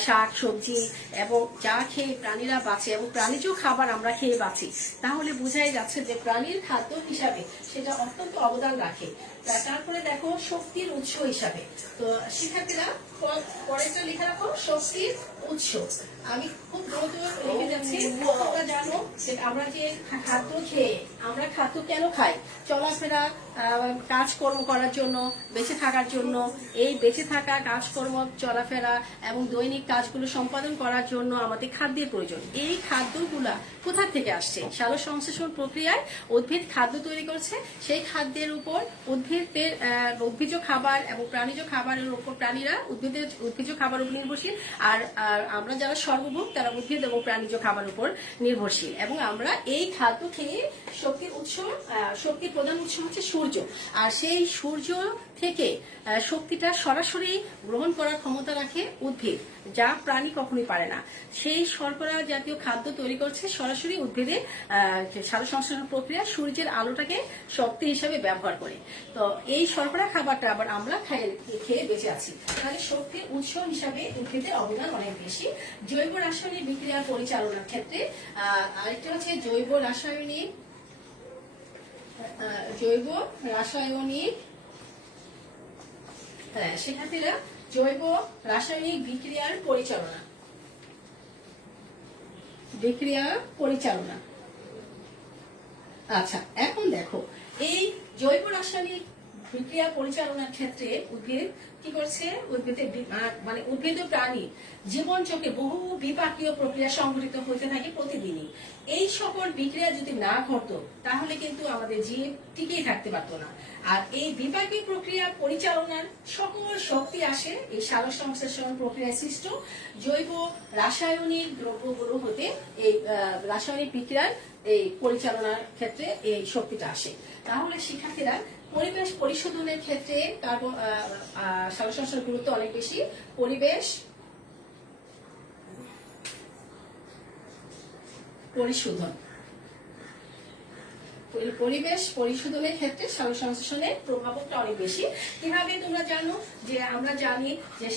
শাক, সবজি এবং যা খেয়ে প্রাণীরা বাঁচে এবং প্রাণীজ খাবার আমরা খেয়ে বাঁচি, তাহলে বোঝাই যাচ্ছে যে প্রাণীর খাদ্য হিসাবে সেটা অত্যন্ত অবদান রাখে। তারপরে দেখো শক্তির উৎস হিসাবে। তো শিক্ষার্থীরা পরেরটা লিখে রাখো, শক্তির উৎস। আমি খুব দ্রুত লিখে যাচ্ছি। তোমরা জানো যে আমরা যে খাদ্য কেন খাই? চলাফেরা, কাজকর্ম করার জন্য, বেঁচে থাকার জন্য। এই বেঁচে থাকা, কাজকর্ম, চলাফেরা এবং দৈনিক কাজগুলো সম্পাদন করার জন্য আমাদের খাদ্যের প্রয়োজন। এই খাদ্যগুলা কোথা থেকে আসছে? সালোক সংশ্লেষণ প্রক্রিয়ায় উদ্ভিদ খাদ্য তৈরি করছে। সেই খাদ্যের উপর উদ্ভিজ্জ খাবার এবং প্রাণীজ খাবারের উপর প্রাণীরা উদ্ভিজ্জ খাবার উপর নির্ভরশীল। আর আমরা যারা সর্বভোগ তারা উদ্ভিদ এবং প্রাণীজ খাবার উপর নির্ভরশীল। এবং আমরা এই খাদ্য খেয়ে শক্তির প্রধান উৎস হচ্ছে সূর্য। আর সেই সূর্য থেকে শক্তিটা সরাসরি গ্রহণ করার ক্ষমতা রাখে উদ্ভিদ, যা প্রাণী কখনোই পারে না। সেই শর্করা জাতীয় খাদ্য তৈরি করছে সরাসরি উদ্ভিদের সালোক সংশ্লেষণ প্রক্রিয়া সূর্যের আলোটাকে শক্তি হিসাবে ব্যবহার করে। তো এই শর্করা খাবারটা আবার আমরা খেয়ে বেঁচে আছি। তাহলে শক্তির উৎস হিসাবে উদ্ভিদের অবদান অনেক বেশি। জৈব রাসায়নিক বিক্রিয়া পরিচালনার ক্ষেত্রে আরেকটা হচ্ছে জৈব রাসায়নিক শিক্ষার্থীরা জৈব রাসায়নিক বিক্রিয়া পরিচালনা। আচ্ছা, এখন দেখো এই জৈব রাসায়নিক বিক্রিয়া পরিচালনার ক্ষেত্রে উদ্ভিদ কি করছে? উদ্ভিদ ও প্রাণী জীবন চক্রে বহু বিপাকীয় প্রক্রিয়া সংঘটিত হতে থাকে প্রতিদিনই। এই সকল বিক্রিয়া যদি না ঘটতো তাহলে কিন্তু আমাদের জীব টিকেই থাকতে পারতো না। আর এই বিপাকীয় প্রক্রিয়া পরিচালনার সকল শক্তি আসে এই সালোক সংশ্লেষণ প্রক্রিয়ায় সৃষ্ট জৈব রাসায়নিক দ্রব্যগুলো হতে। এই রাসায়নিক বিক্রিয়ার এই পরিচালনার ক্ষেত্রে এই শক্তিটা আসে। তাহলে শিক্ষার্থীরা, পরিবেশ পরিশোধনের ক্ষেত্রে সালোক সংশ্লেষণের গুরুত্ব অনেক বেশি। পরিশোধন। পরিবেশ পরিশোধনের ক্ষেত্রে সালোক সংশ্লেষণের প্রভাবটা অনেক বেশি। কিভাবে তোমরা জানো যে আমরা জানি যে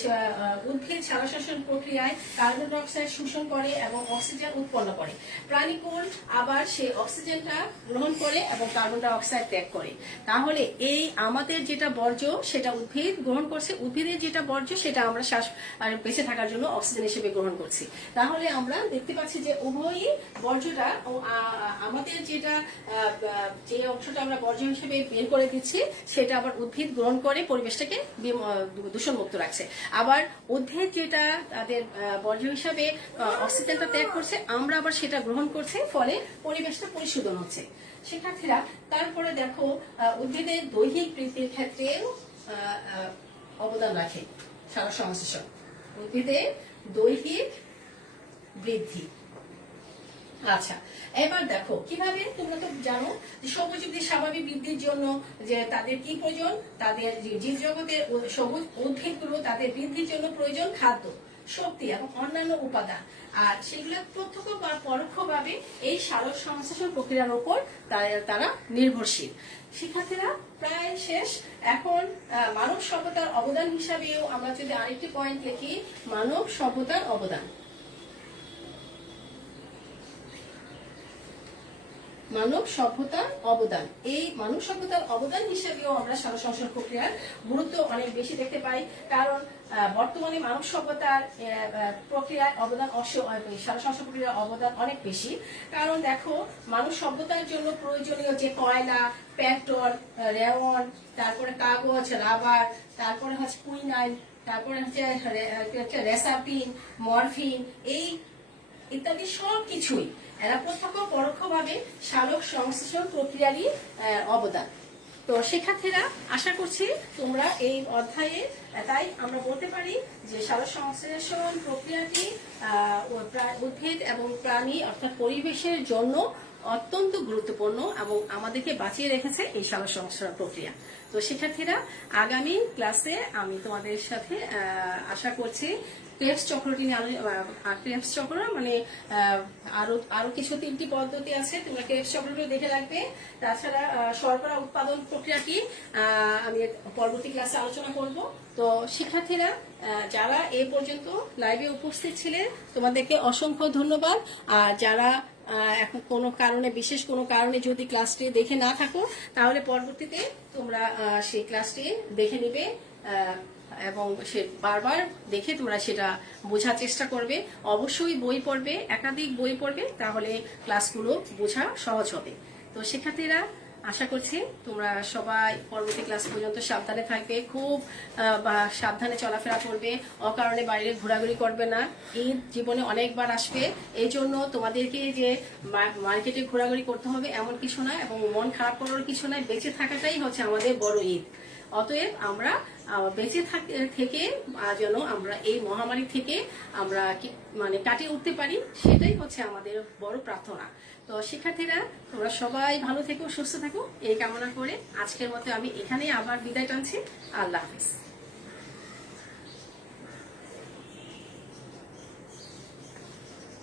উদ্ভিদ সালোক সংশ্লেষণ প্রক্রিয়ায় কার্বন ডাই অক্সাইড শোষণ করে এবং অক্সিজেন উৎপন্ন করে। প্রাণীকুল আবার সেই অক্সিজেনটা গ্রহণ করে এবং কার্বন ডাই অক্সাইড ত্যাগ করে। তাহলে এই আমাদের যেটা বর্জ্য সেটা উদ্ভিদ গ্রহণ করছে, উদ্ভিদের যেটা বর্জ্য সেটা আমরা শ্বাস বেঁচে থাকার জন্য অক্সিজেন হিসেবে গ্রহণ করছি। তাহলে আমরা দেখতে পাচ্ছি যে উভয়ই বর্জ্যটা আমাদের যেটা যে অংশটা আমরা বর্জ্য হিসেবে বের করে দিচ্ছি সেটা আবার উদ্ভিদ গ্রহণ করে পরিবেশটাকে দূষণ মুক্ত রাখছে। আবার উদ্ভিদ যেটা তাদের বর্জ্য হিসাবে অক্সিজেনটা ত্যাগ করছে আমরা আবার সেটা গ্রহণ করছি, ফলে পরিবেশটা পরিশোধন হচ্ছে। শিক্ষার্থীরা তারপরে দেখো উদ্ভিদের দৈহিক বৃদ্ধির ক্ষেত্রে অবদান রাখে সালোক সংশ্লেষণ। উদ্ভিদের দৈহিক বৃদ্ধি। আচ্ছা, এবার দেখো কিভাবে, তোমরা তো জানো যে সবুজ উদ্ভিদ স্বাভাবিক বৃদ্ধির জন্য যে তাদের কি প্রয়োজন, তাদের জীব জগতের সবুজ উদ্ভিদগুলো তাদের বৃদ্ধির জন্য প্রয়োজন খাদ্য, শক্তি এবং অন্যান্য উপাদান। আর সেগুলো প্রত্যক্ষ বা পরোক্ষভাবে এই সালোক সংশ্লেষণ প্রক্রিয়ার উপর তারা নির্ভরশীল। শিক্ষার্থীরা প্রায় শেষ। এখন মানব সভ্যতার অবদান হিসাবেও আমরা যদি আরেকটি পয়েন্ট লিখি, মানব সভ্যতার অবদান। মানব সভ্যতার অবদান, এই মানব সভ্যতার অবদান হিসেবেও আমরা সালোক সংশ্লেষণ প্রক্রিয়ার গুরুত্ব অনেক বেশি দেখতে পাই। কারণ বর্তমানে মানব সভ্যতার প্রক্রিয়ায় অবদান সালোক সংশ্লেষণ প্রক্রিয়ার অবদান অনেক বেশি। কারণ দেখো মানব সভ্যতার জন্য প্রয়োজনীয় যে কয়লা, পেট্রোল, রেওন, তারপরে কাগজ, রাবার, তারপরে হচ্ছে কুইনাইন, তারপরে হচ্ছে রেসাপিন, মরফিন, এই ইত্যাদি সব কিছুই এরা প্রত্যক্ষ পরোক্ষভাবে সালোক সংশ্লেষণ প্রক্রিয়ারই অবদান। তো শিক্ষার্থীরা আশা করছি তোমরা এই অধ্যায়ে, তাই আমরা বলতে পারি যে সালোক সংশ্লেষণ প্রক্রিয়াটি উদ্ভিদ এবং প্রাণী অর্থাৎ পরিবেশের জন্য অত্যন্ত গুরুত্বপূর্ণ এবং আমাদেরকে বাঁচিয়ে রেখেছে এই সালোক সংশ্লেষণ প্রক্রিয়া। তো শিক্ষার্থীরা আগামী ক্লাসে আমি তোমাদের সাথে আশা করছি ক্রেবস চক্রটি নিয়ে ক্রেবস চক্র মানে আরো কিছু 3টি পদ্ধতি আছে, তোমরা ক্রেবস চক্রটি দেখে রাখবে। তাছাড়া শর্করা উৎপাদন প্রক্রিয়াটি আমি পরবর্তী ক্লাসে আলোচনা করব। তো শিক্ষার্থীরা যারা এই পর্যন্ত লাইভে উপস্থিত ছিলেন তোমাদেরকে অসংখ্য ধন্যবাদ। আর যারা এখন কোনো কারণে বিশেষ কোনো কারণে যদি ক্লাসটি দেখে না থাকো তাহলে পরবর্তীতে তোমরা সেই ক্লাসটি দেখে নিবে এবং সে বারবার দেখে তোমরা সেটা বোঝার চেষ্টা করবে। অবশ্যই বই পড়বে, একাধিক বই পড়বে, তাহলে ক্লাসগুলো বোঝা সহজ হবে। তো শিক্ষার্থীরা আশা করছি তোমরা সবাই পরবর্তী ক্লাস পর্যন্ত সাবধানে থাকবে, খুব সাবধানে চলাফেরা করবে, অকারণে বাইরে ঘোরাঘুরি করবে না। ঈদ জীবনে অনেকবার আসবে, এই জন্য তোমাদেরকে যে মার্কেটে ঘোরাঘুরি করতে হবে এমন কিছু নয় এবং মন খারাপ করার কিছু নয়। বেঁচে থাকাটাই হচ্ছে আমাদের বড় ঈদ। অতএব আমরা বেঁচে থেকে যেন আমরা এই মহামারী থেকে আমরা মানে কাটিয়ে উঠতে পারি, সেটাই হচ্ছে আমাদের বড় প্রার্থনা। তো শিক্ষার্থীরা তোমরা সবাই ভালো থেকো, সুস্থ থাকো এই কামনা করে আজকের মতো আমি এখানেই আবার বিদায় টানছি। আল্লাহ হাফেজ।